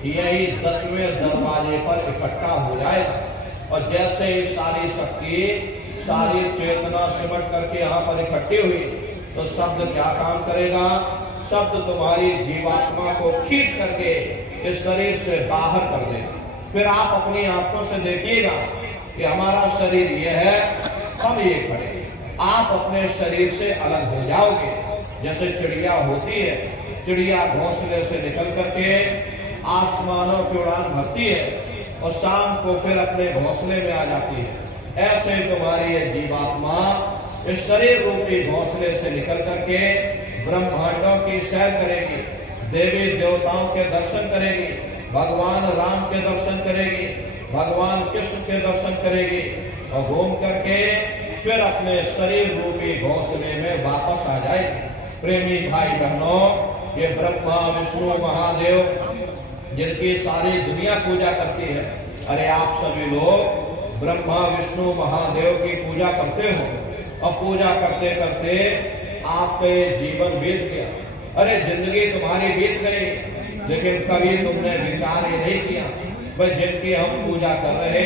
यही 10वें दरवाजे पर इकट्ठा हो जाएगा। और जैसे ही सारी शक्ति, सारी चेतना सिमट करके यहाँ पर इकट्ठी हुई, तो शब्द क्या काम करेगा? शब्द तुम्हारी जीवात्मा को खींच करके इस शरीर से बाहर कर देगा। फिर आप अपनी आंखों से देखिएगा कि हमारा शरीर यह है, हम ये खड़े। आप अपने शरीर से अलग हो जाओगे। जैसे चिड़िया होती है, चिड़िया घोंसले से निकल करके आसमानों की उड़ान भरती है और शाम को फिर अपने घोंसले में आ जाती है। ऐसे तुम्हारी ये जीवात्मा इस शरीर रूपी घोंसले से निकल करके ब्रह्मांडों की सैर करेगी, देवी देवताओं के दर्शन करेगी, भगवान राम के दर्शन करेगी, भगवान कृष्ण के दर्शन करेगी और घूम करके फिर अपने शरीर रूपी घोंसले में वापस आ जाएगी। प्रेमी भाई बहनों, ये ब्रह्मा विष्णु महादेव जिनकी सारी दुनिया पूजा करती है, अरे आप सभी लोग ब्रह्मा विष्णु महादेव की पूजा करते हो और पूजा करते करते आपका ये जीवन बीत गया। अरे जिंदगी तुम्हारी बीत गई, लेकिन कभी तुमने विचार ही नहीं किया भाई जिनकी हम पूजा कर रहे,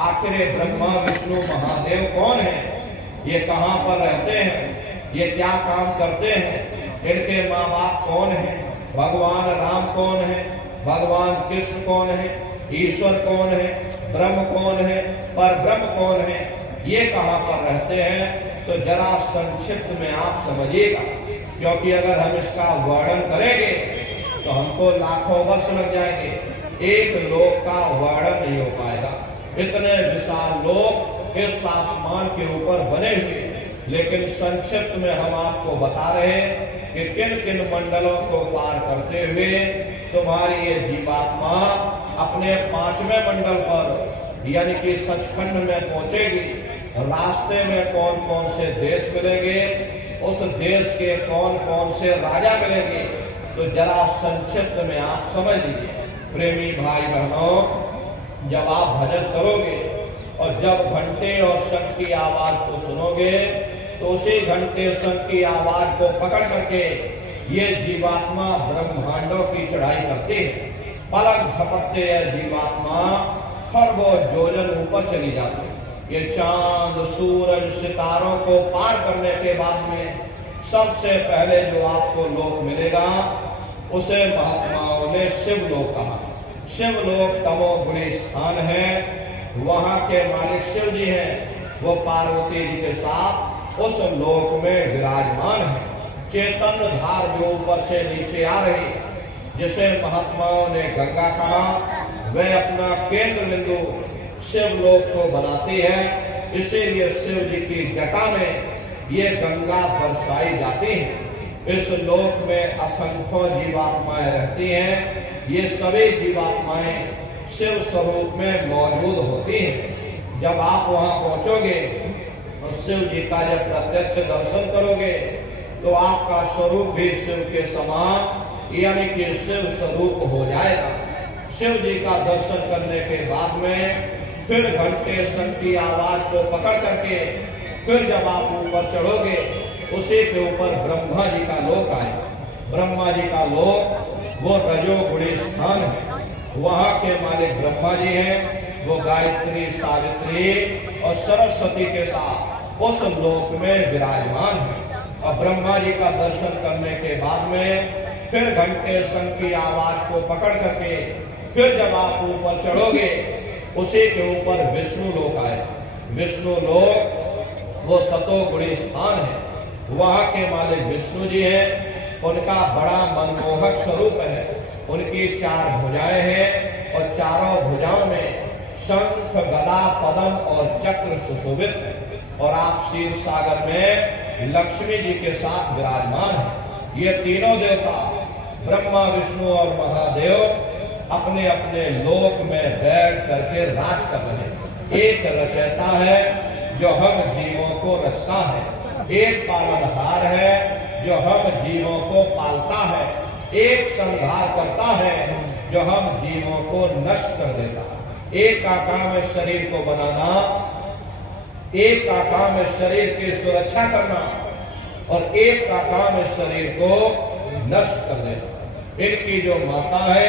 आखिर ब्रह्मा विष्णु महादेव कौन है, ये कहाँ पर रहते हैं, ये क्या काम करते हैं, इनके माँ बाप कौन है, भगवान राम कौन है, भगवान कृष्ण कौन है, ईश्वर कौन है, ब्रह्म कौन है, पर ब्रह्म कौन है, ये कहाँ पर रहते हैं। तो जरा संक्षिप्त में आप समझिएगा, क्योंकि अगर हम इसका वर्णन करेंगे तो हमको लाखों वर्ष लग जाएंगे, एक लोक का वर्णन नहीं हो पाएगा। इतने विशाल लोक इस आसमान के ऊपर बने हुए, लेकिन संक्षिप्त में हम आपको बता रहे कि किन किन मंडलों को पार करते हुए तुम्हारी ये जीवात्मा अपने 5वें मंडल पर यानी कि सचखंड में पहुंचेगी। रास्ते में कौन कौन से देश मिलेंगे, उस देश के कौन कौन से राजा मिलेंगे, तो जरा संक्षिप्त में आप समझ लीजिए। प्रेमी भाई बहनों, जब आप भजन करोगे और जब घंटे और शंख की आवाज को सुनोगे, तो उसी घंटे शंख की आवाज को पकड़ करके ये जीवात्मा ब्रह्मांडों की चढ़ाई करती है। पलक झपकते यह जीवात्मा खरबों योजन ऊपर चली जाती है। ये चांद सूरज सितारों को पार करने के बाद में सबसे पहले जो आपको लोक मिलेगा, उसे महात्माओं ने शिवलोक कहा। शिवलोक तमोगुणी स्थान है, वहां के मालिक शिव जी हैं, वो पार्वती जी के साथ उस लोक में विराजमान है। चेतन धार जो ऊपर से नीचे आ रही, जिसे महात्माओं ने गंगा कहा, वह अपना केंद्र बिंदु शिवलोक को बनाती है। इसीलिए शिव जी की जटा में ये गंगा दर्शाई जाती है। इस लोक में असंख्य जीवात्माएं रहती हैं। ये सभी जीवात्माएं शिव स्वरूप में मौजूद होती हैं। जब आप वहां पहुंचोगे तो शिव जी का जब प्रत्यक्ष दर्शन करोगे, तो आपका स्वरूप भी शिव के समान यानी कि शिव स्वरूप हो जाएगा। शिव जी का दर्शन करने के बाद में फिर घंटे शंख की आवाज को पकड़ करके फिर जब आप ऊपर चढ़ोगे, उसी के ऊपर ब्रह्मा जी का लोक आए। ब्रह्मा जी का लोक वो रजोगुणी स्थान है। वहां के मालिक ब्रह्मा जी हैं, वो गायत्री सावित्री और सरस्वती के साथ उस लोक में विराजमान है। और ब्रह्मा जी का दर्शन करने के बाद में फिर घंटे शंख की आवाज को पकड़ करके फिर जब आप ऊपर चढ़ोगे, उसी के ऊपर विष्णु लोक आए। विष्णु लोक वो सतोगुणी स्थान है। वहां के मालिक विष्णु जी हैं। उनका बड़ा मनमोहक स्वरूप है। उनकी 4 भुजाएं हैं और चारों भुजाओं में शंख गदा पद्म और चक्र सुशोभित है। और आप क्षीर सागर में लक्ष्मी जी के साथ विराजमान है। ये तीनों देवता ब्रह्मा विष्णु और महादेव अपने अपने लोक में बैठ करके राज कर रहे हैं। एक रचयिता है जो हम जीवों को रचता है, एक पालनहार है जो हम जीवों को पालता है, एक संहार करता है जो हम जीवों को नष्ट कर देता है। एक का काम है शरीर को बनाना, एक का काम है शरीर की सुरक्षा करना, और एक का काम इस शरीर को नष्ट कर देना। इनकी जो माता है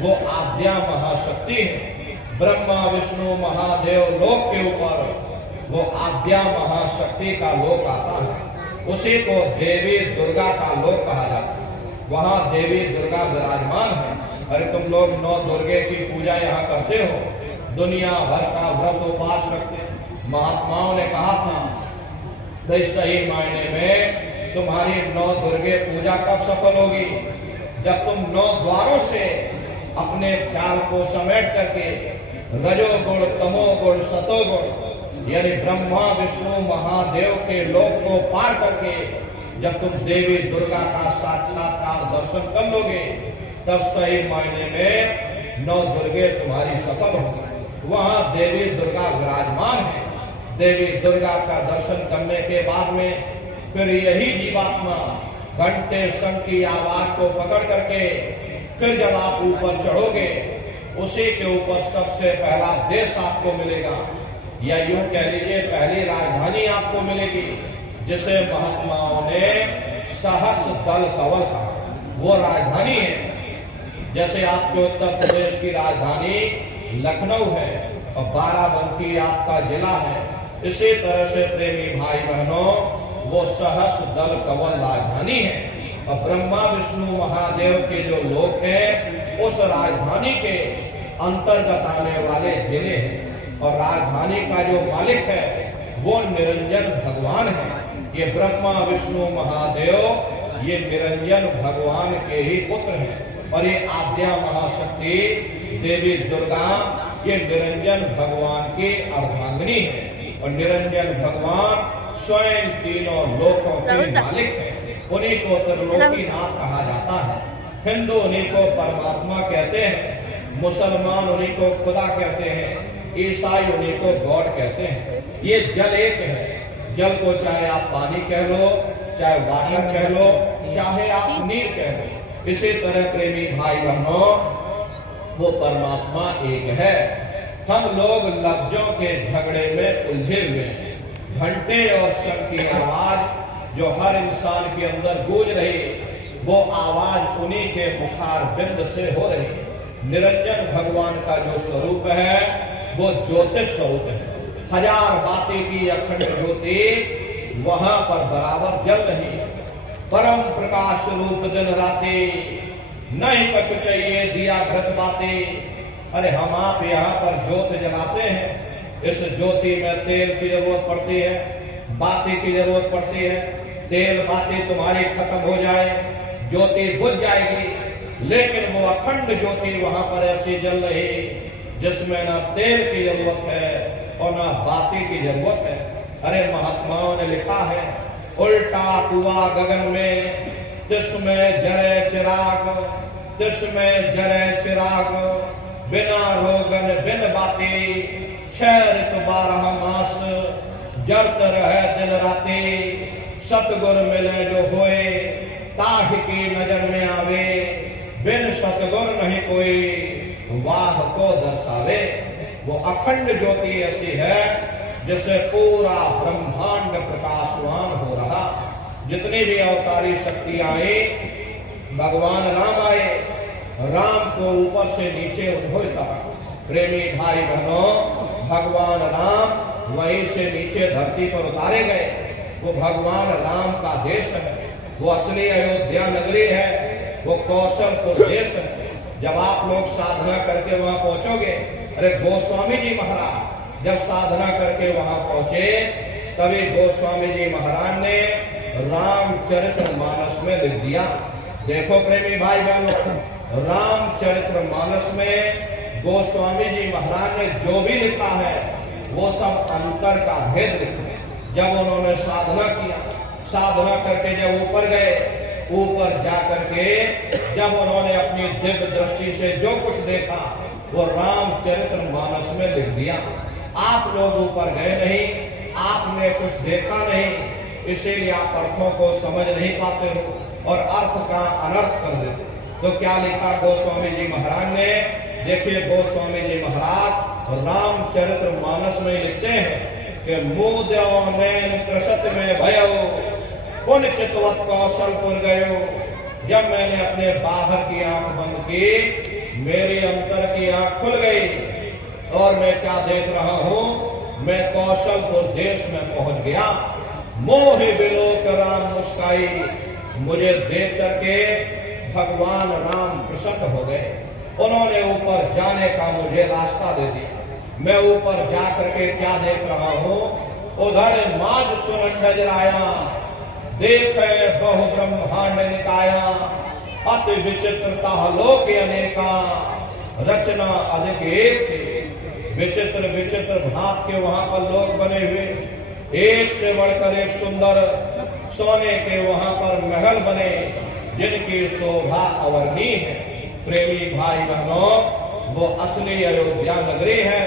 वो आद्या महाशक्ति है। ब्रह्मा विष्णु महादेव लोक के ऊपर वो आद्या महाशक्ति का लोक आता है, उसी को देवी दुर्गा का लोक कहा जाता है। वहां देवी दुर्गा विराजमान है। अरे तुम लोग 9 दुर्गे की पूजा यहाँ करते हो, दुनिया भर का व्रत उपवास रखते। महात्माओं ने कहा था तो सही मायने में तुम्हारी 9 दुर्गे पूजा कब सफल होगी? जब तुम 9 द्वारों से अपने ख्याल को समेट करके रजोगुण तमोगुण सतोगुण यानी ब्रह्मा विष्णु महादेव के लोक को पार करके जब तुम देवी दुर्गा का साक्षात्कार दर्शन कर लोगे, तब सही मायने में 9 दुर्गे तुम्हारी सफल होगी। वहां देवी दुर्गा विराजमान है। देवी दुर्गा का दर्शन करने के बाद में फिर यही जीवात्मा घंटे शंख की आवाज को पकड़ करके फिर जब आप ऊपर चढ़ोगे, उसी के ऊपर सबसे पहला देश आपको मिलेगा, या यूं कह लीजिए पहली राजधानी आपको मिलेगी, जिसे महात्माओं ने सहस दल कवल कहा। वो राजधानी है। जैसे आपके उत्तर प्रदेश की राजधानी लखनऊ है और बाराबंकी आपका जिला है, इसी तरह से प्रेमी भाई बहनों वो सहस दल कवल राजधानी है। और ब्रह्मा विष्णु महादेव के जो लोक हैं उस राजधानी के अंतर्गत आने वाले जिले हैं। और राजधानी का जो मालिक है वो निरंजन भगवान है। ये ब्रह्मा विष्णु महादेव ये निरंजन भगवान के ही पुत्र हैं। और ये आद्या महाशक्ति देवी दुर्गा ये निरंजन भगवान की अर्धांगिनी है। और निरंजन भगवान स्वयं तीनों लोकों के मालिक है। उन्हीं को त्रिलोकीनाथ कहा जाता है। हिंदू उन्हीं को परमात्मा कहते हैं, मुसलमान उन्हीं को खुदा कहते हैं, ईसाई उन्हीं को गॉड कहते हैं। ये जल एक है। जल को चाहे आप पानी कह लो, चाहे वाटर कह लो, चाहे आप नीर कह लो। इसी तरह प्रेमी भाई बहनों वो परमात्मा एक है। हम लोग लफ्जों के झगड़े में उलझे हुए हैं। घंटे और शंख की आवाज जो हर इंसान के अंदर गूंज रही, वो आवाज उन्हीं के मुखार बिंद से हो रही। निरंजन भगवान का जो स्वरूप है वो ज्योतिष स्वरूप है। हजार बातें की अखंड ज्योति वहां पर बराबर जल रही है। परम प्रकाश रूप दिन राते, नहीं कछु चाहिए दिया घृत बातें। अरे हम आप यहाँ पर ज्योत जलाते हैं, इस ज्योति में तेल की जरूरत पड़ती है, बाती की जरूरत पड़ती है। तेल बाती तुम्हारी खत्म हो जाए, ज्योति बुझ जाएगी। लेकिन वो अखंड ज्योति वहां पर ऐसी जल रही जिसमें ना तेल की जरूरत है और ना बाती की जरूरत है। अरे महात्माओं ने लिखा है, उल्टा कुआ गगन में तिसमें जरे चिराग, तिसमें जरे चिराग, बिना रोगन बिन बाती, 6 ऋतु 12 मास, जरत रहे दिन राती। सतगुर मिले जो होए, ताह की नजर में आवे, बिन सतगुर नहीं कोई, वाह को दर्शावे। वो अखंड ज्योति ऐसी है जिससे पूरा ब्रह्मांड प्रकाशवान हो रहा। जितनी भी अवतारी शक्तियां आई, भगवान राम आए, राम को ऊपर से नीचे उद्भवता। प्रेमी भाई बहनों, भगवान राम वहीं से नीचे धरती पर उतारे गए। वो भगवान राम का देश है, वो असली अयोध्या नगरी है, वो कौशलपुर देश है। जब आप लोग साधना करके वहां पहुंचोगे, अरे गोस्वामी जी महाराज जब साधना करके वहां पहुंचे, तभी गोस्वामी जी महाराज ने रामचरितमानस में लिख दिया। देखो प्रेमी भाई बहनों, रामचरितमानस में गोस्वामी जी महाराज ने जो भी लिखा है वो सब अंतर का भेद लिखा। जब उन्होंने साधना किया, साधना करके जब ऊपर गए, ऊपर जाकर के जब उन्होंने अपनी दिव्य दृष्टि से जो कुछ देखा वो रामचरितमानस में लिख दिया। आप लोग ऊपर गए नहीं, आपने कुछ देखा नहीं, इसीलिए आप अर्थों को समझ नहीं पाते हो और अर्थ का अनर्थ कर देते। तो क्या लिखा गोस्वामी जी महाराज ने? देखिए गोस्वामी जी महाराज रामचरितमानस में लिखते हैं कि मुद्यों नैन कृषत में भयो, पुन चितवत कौशलपुर गयो। जब मैंने अपने बाहर की आंख बंद की, मेरी अंतर की आंख खुल गई और मैं क्या देख रहा हूं, मैं कौशलपुर देश में पहुंच गया। मोहि बिलोक राम मुस्काई, मुझे देख करके भगवान राम प्रसन्न हो गए। उन्होंने ऊपर जाने का मुझे रास्ता दे दिया। मैं ऊपर जा करके क्या देख रहा हूं, उधर माज सुनन नजराया, देखे बहु ब्रह्मांड निकाया, अति विचित्रता लोक अनेका, रचना अधिक एक। विचित्र विचित्र भांत के वहां पर लोग बने हुए, एक से बढ़कर एक सुंदर, सोने के वहां पर महल बने जिनकी शोभा अवर्णीय है। प्रेमी भाई बहनों, वो असली अयोध्या नगरी है,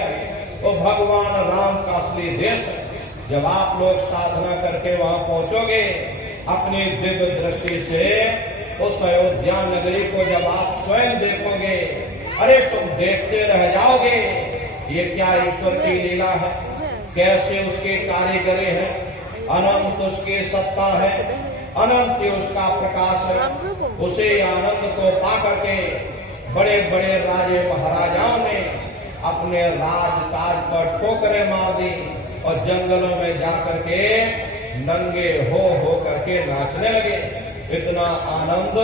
वो भगवान राम का असली देश है। जब आप लोग साधना करके वहां पहुंचोगे, अपनी दिव्य दृष्टि से उस अयोध्या नगरी को जब आप स्वयं देखोगे, अरे तुम देखते रह जाओगे, ये क्या ईश्वर की लीला है, कैसे उसके कारीगरी है, अनंत उसकी सत्ता है, अनंत उसका प्रकाश है। उसे आनंद को पा करके बड़े बड़े राजे महाराजाओं ने अपने राज ताज पर ठोकरें मार दी और जंगलों में जाकर के नंगे हो करके नाचने लगे। इतना आनंद,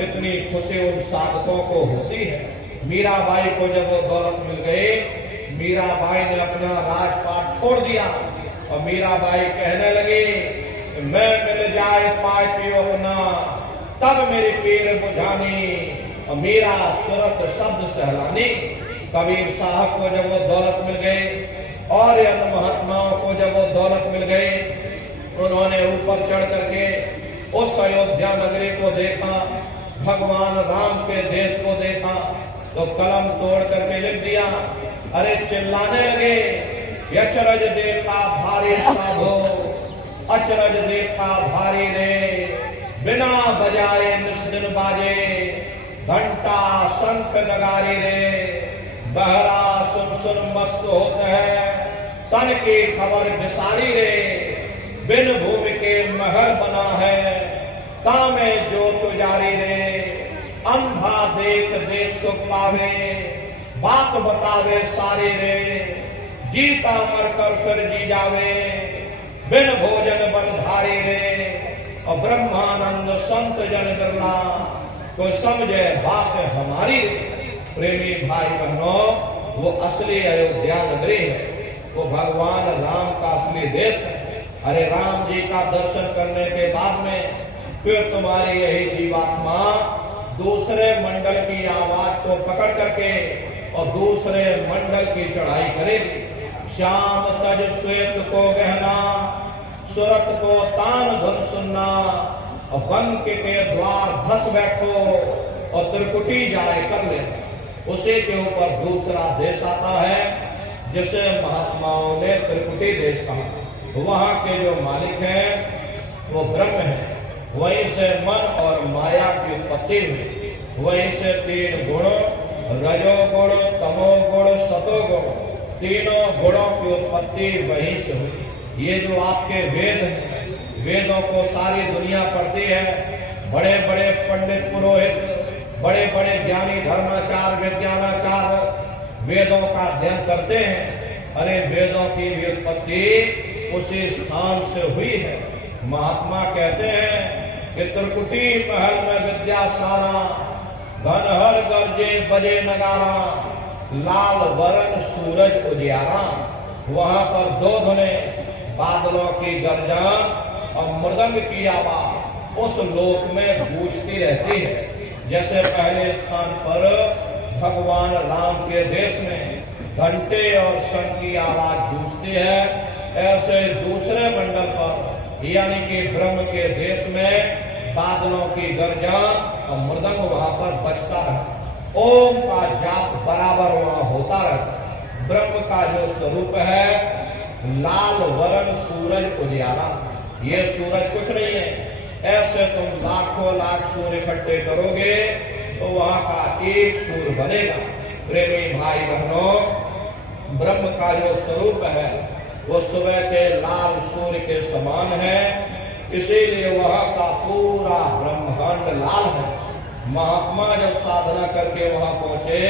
इतनी खुशी उन साधकों को होती है। मीराबाई को जब वो दौलत मिल गई, मीराबाई ने अपना राजपाट छोड़ दिया और मीराबाई कहने लगी, मैं मिल जाए पाए पियो अपना, तब मेरी पीर बुझानी, और मीरा सूरत शब्द सहलानी। कबीर साहब को जब वो दौलत मिल गई और अन्य महात्माओं को जब वो दौलत मिल गई, उन्होंने ऊपर चढ़ करके उस अयोध्या नगरी को देखा, भगवान राम के देश को देखा, तो कलम तोड़ करके लिख दिया। अरे चिल्लाने लगे, अचरज देखा भारी साधो, अचरज देखा भारी रे, बिना बजाए निस्दिन बाजे, घंटा शंख नगारी रे, बहरा सुन सुन मस्त होते हैं, तन की खबर बिसारी रे, बिन भूमि के महल बना है, तामे जो तुजारी रे, अंधा देख देख सुख पावे, बात बतावे सारी रे, जीता मरकर फिर जी जावे, बिन भोजन बलधारी रे, और ब्रह्मानंद संत जन बिरला, कोई समझे बात हमारी रे। प्रेमी भाई बहनों, वो असली अयोध्या नगरी है, वो भगवान राम का असली देश है। अरे राम जी का दर्शन करने के बाद में फिर तुम्हारी यही जीवात्मा दूसरे मंडल की आवाज को पकड़ करके और दूसरे मंडल की चढ़ाई करेगी। श्याम तज श्वेत को गहना, सुरत को तान धुन सुनना, और बंक के द्वार धस बैठो और त्रिकुटी जाए कर लेना। उसी के ऊपर दूसरा देश आता है जिसे महात्माओं ने त्रिकुटी देश कहा। वहां के जो मालिक हैं वो ब्रह्म है, वहीं से मन और माया की उत्पत्ति हुई, वहीं से तीन गुण, रजोगुण, तमोगुण, सतोगुण, तीनों गुणों की उत्पत्ति वहीं से हुई। ये जो आपके वेद हैं, वेदों को सारी दुनिया पढ़ती है, बड़े बड़े पंडित पुरोहित, बड़े बड़े ज्ञानी धर्माचार विज्ञानाचार वेदों का अध्ययन करते हैं। अरे वेदों की व्युत्पत्ति उसी स्थान से हुई है। महात्मा कहते हैं कि त्रिकुटी महल में विद्या सारा, घनहर गरजे बजे नगारा, लाल वरण सूरज उजियारा। वहां पर दो धुने, बादलों की गर्जन और मृदंग की आवाज उस लोक में गूंजती रहती है। जैसे पहले स्थान पर भगवान राम के देश में घंटे और शंख की आवाज गूंजती है, ऐसे दूसरे मंडल पर यानी कि ब्रह्म के देश में बादलों की गर्जन और मृदंग वहां पर बजता है। ओम का जाप बराबर वहां होता रहता। ब्रह्म का जो स्वरूप है लाल वरण सूरज उजियारा, ये सूरज कुछ नहीं है। ऐसे तुम लाखों लाख सूर्य इकट्ठे करोगे तो वहां का एक सूर्य बनेगा। प्रेमी भाई बहनों, ब्रह्म का जो स्वरूप है वो सुबह के लाल सूर्य के समान है, इसीलिए वहां का पूरा ब्रह्मांड लाल है। महात्मा जब साधना करके वहां पहुंचे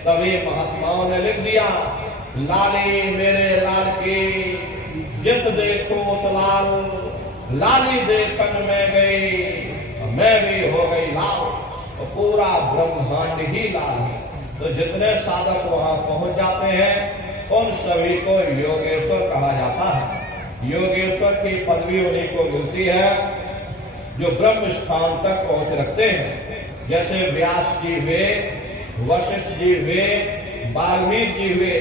तभी महात्माओं ने लिख दिया, लाली मेरे लाल की जित देखो तो लाल, लाली देखन में गई मैं भी हो गई लाल। तो पूरा ब्रह्मांड ही लाल है। तो जितने साधक वहां पहुंच जाते हैं उन सभी को योगेश्वर कहा जाता है। योगेश्वर की पदवी उन्हीं को मिलती है जो ब्रह्म स्थान तक पहुंच रखते हैं। जैसे व्यास जी हुए, वशिष्ठ जी हुए, वाल्मीकि जी हुए,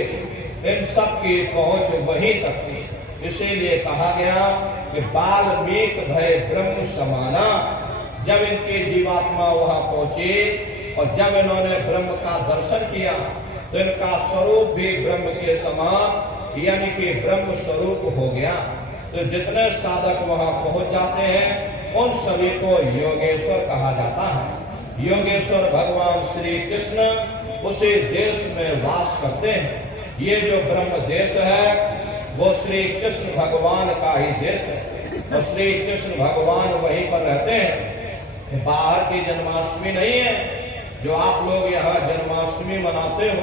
इन सब की पहुंच वहीं तक थी। इसीलिए कहा गया कि वाल्मीकि भय ब्रह्म समाना। जब इनकी जीवात्मा वहां पहुंची और जब इन्होंने ब्रह्म का दर्शन किया तो इनका स्वरूप भी ब्रह्म के समान यानी कि ब्रह्म स्वरूप हो गया। तो जितने साधक वहां पहुंच जाते हैं उन सभी को योगेश्वर कहा जाता है। योगेश्वर भगवान श्री कृष्ण उसी देश में वास करते हैं। ये जो ब्रह्म देश है वो श्री कृष्ण भगवान का ही देश है और श्री कृष्ण भगवान वहीं पर रहते हैं। बाहर की जन्माष्टमी नहीं है जो आप लोग यहाँ जन्माष्टमी मनाते हो,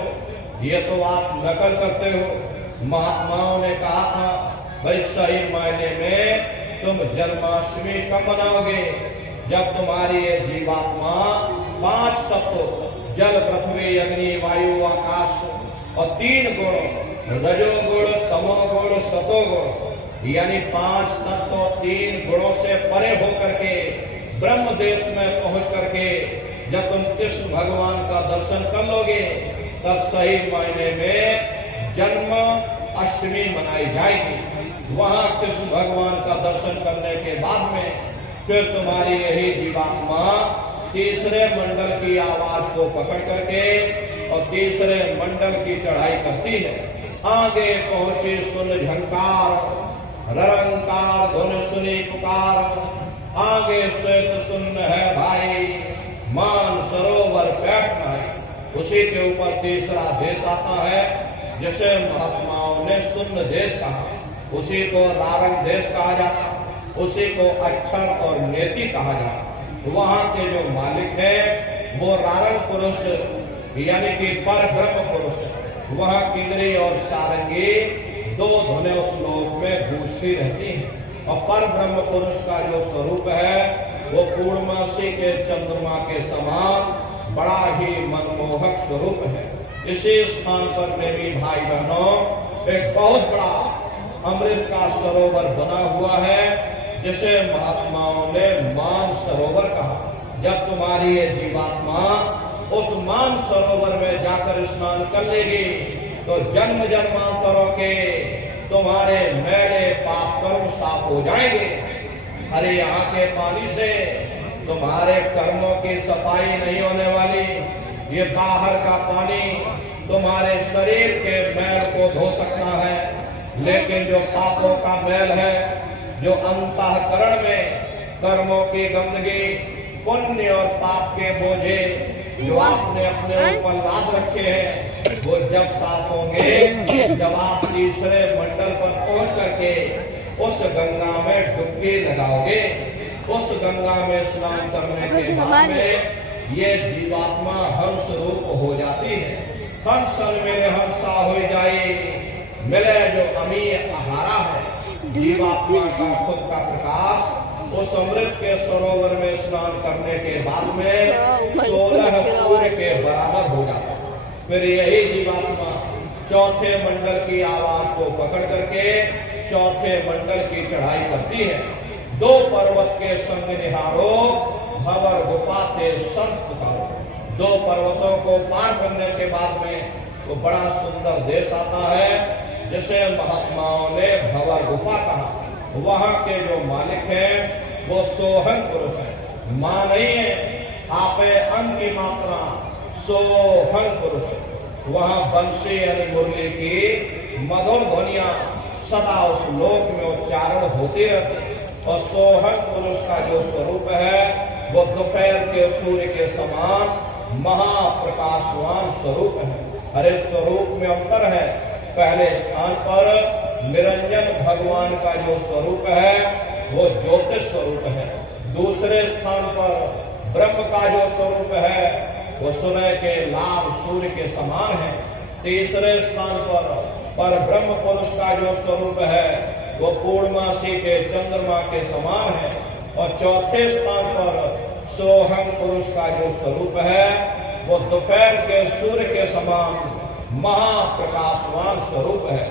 ये तो आप नकल करते हो। महात्माओं ने कहा था भाई सही मायने में तुम जन्माष्टमी कब मनाओगे, जब तुम्हारी ये जीवात्मा 5 तत्व जल पृथ्वी अग्नि वायु आकाश और 3 गुण रजोगुण तमोगुण सतोगुण यानी 5 तत्व 3 गुणों से परे होकर के ब्रह्म देश में पहुंच करके जब तुम कृष्ण भगवान का दर्शन कर लोगे तब सही मायने में जन्म अष्टमी मनाई जाएगी। वहां कृष्ण भगवान का दर्शन करने के बाद में फिर तुम्हारी यही जीवात्मा तीसरे मंडल की आवाज को पकड़ करके और तीसरे मंडल की चढ़ाई करती है। आगे पहुंचे सुन झंकार ररंकार धुन सुनी पुकार, आगे श्वेत सुन्न है भाई मान सरोवर बैठना है। उसी के ऊपर तीसरा देश आता है जिसे महात्माओं ने सुन्न देश कहा, उसी को रारंग देश कहा जाता, उसी को अक्षर और नेति कहा जाता। वहां के जो मालिक है वो रारंग पुरुष यानी कि पर ब्रह्म पुरुष है। वहां किन्नरी और सारंगी 2 धुनें उस लोक में गूंजती रहती हैं और पर ब्रह्म पुरुष का जो स्वरूप है वो पूर्णमासी के चंद्रमा के समान बड़ा ही मनमोहक स्वरूप है। इसी स्थान पर मेरी भाई बहनों एक बहुत बड़ा अमृत का सरोवर बना हुआ है जिसे महात्माओं ने मान सरोवर कहा। जब तुम्हारी ये जीवात्मा उस मान सरोवर में जाकर स्नान कर लेगी तो जन्म जन्मांतरों के तुम्हारे मैले पाप कर्म साफ हो जाएंगे। अरे यहाँ के पानी से तुम्हारे कर्मों की सफाई नहीं होने वाली। ये बाहर का पानी तुम्हारे शरीर के मैल को धो सकता है, लेकिन जो पापों का मैल है, जो अंतःकरण में कर्मों की गंदगी, पुण्य और पाप के बोझे जो आपने अपने ऊपर लाद रखे हैं, वो जब साफ होंगे, जब आप तीसरे मंडल पर पहुंच करके उस गंगा में डुबकी लगाओगे, उस गंगा में स्नान करने के बाद में ये जीवात्मा हंस रूप हो जाती है। हंसन में हंसा हो जाए मिले जो अमीय आहारा है। जीवात्मा का खुद का प्रकाश उस अमृत के सरोवर में स्नान करने के बाद में 16 सूर्य के बराबर हो जाता। फिर यही जीवात्मा चौथे मंडल की आवाज को पकड़ करके चौथे मंडल की चढ़ाई करती है। 2 पर्वत के संग निहारो भंवर गुफा से संत पुकारो। 2 पर्वतों को पार करने के बाद में वो बड़ा सुंदर देश आता है जिसे महात्माओं ने भंवर गुफा कहा। वहां के जो मालिक हैं वो सोहन पुरुष है, मां नहीं है। आपे अन की मात्रा सोहन पुरुष है। वहां बंशी यानी मुरली की मधुर ध्वनियां सदा उस लोक में उच्चारण होती रहती। और सोहन पुरुष का जो स्वरूप है वो दोपहर के सूर्य के समान महाप्रकाशवान स्वरूप है। हरे स्वरूप में अंतर है। पहले स्थान पर निरंजन भगवान का जो स्वरूप है वो ज्योतिष स्वरूप है। दूसरे स्थान पर ब्रह्म का जो स्वरूप है वो सुबह के लाभ सूर्य के समान है। तीसरे स्थान पर ब्रह्म पुरुष का जो स्वरूप है वो पूर्णमासी के चंद्रमा के समान है। और चौथे स्थान पर सोहम पुरुष का जो स्वरूप है वो दोपहर के सूर्य के समान महाप्रकाशवान स्वरूप है।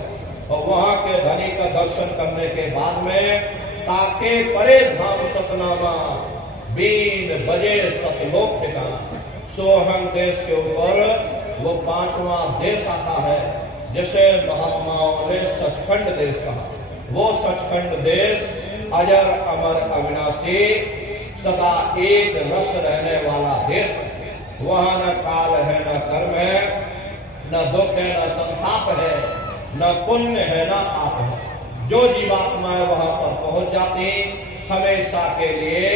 और वहां के धनी का दर्शन करने के बाद में ताके परे धाम सतनामा, बीन बजे सतलोक ठिकाना। सोहम देश के ऊपर वो 5वां देश आता है जिसे महात्माओं ने सचखंड देश कहा। वो सचखंड देश अजर अमर अविनाशी सदा एक रस रहने वाला देश है। वहां न काल है, न कर्म है, न दुख है, न संताप है, न पुण्य है, न पाप है। जो जीवात्माएं वहां पर पहुंच जाती हमेशा के लिए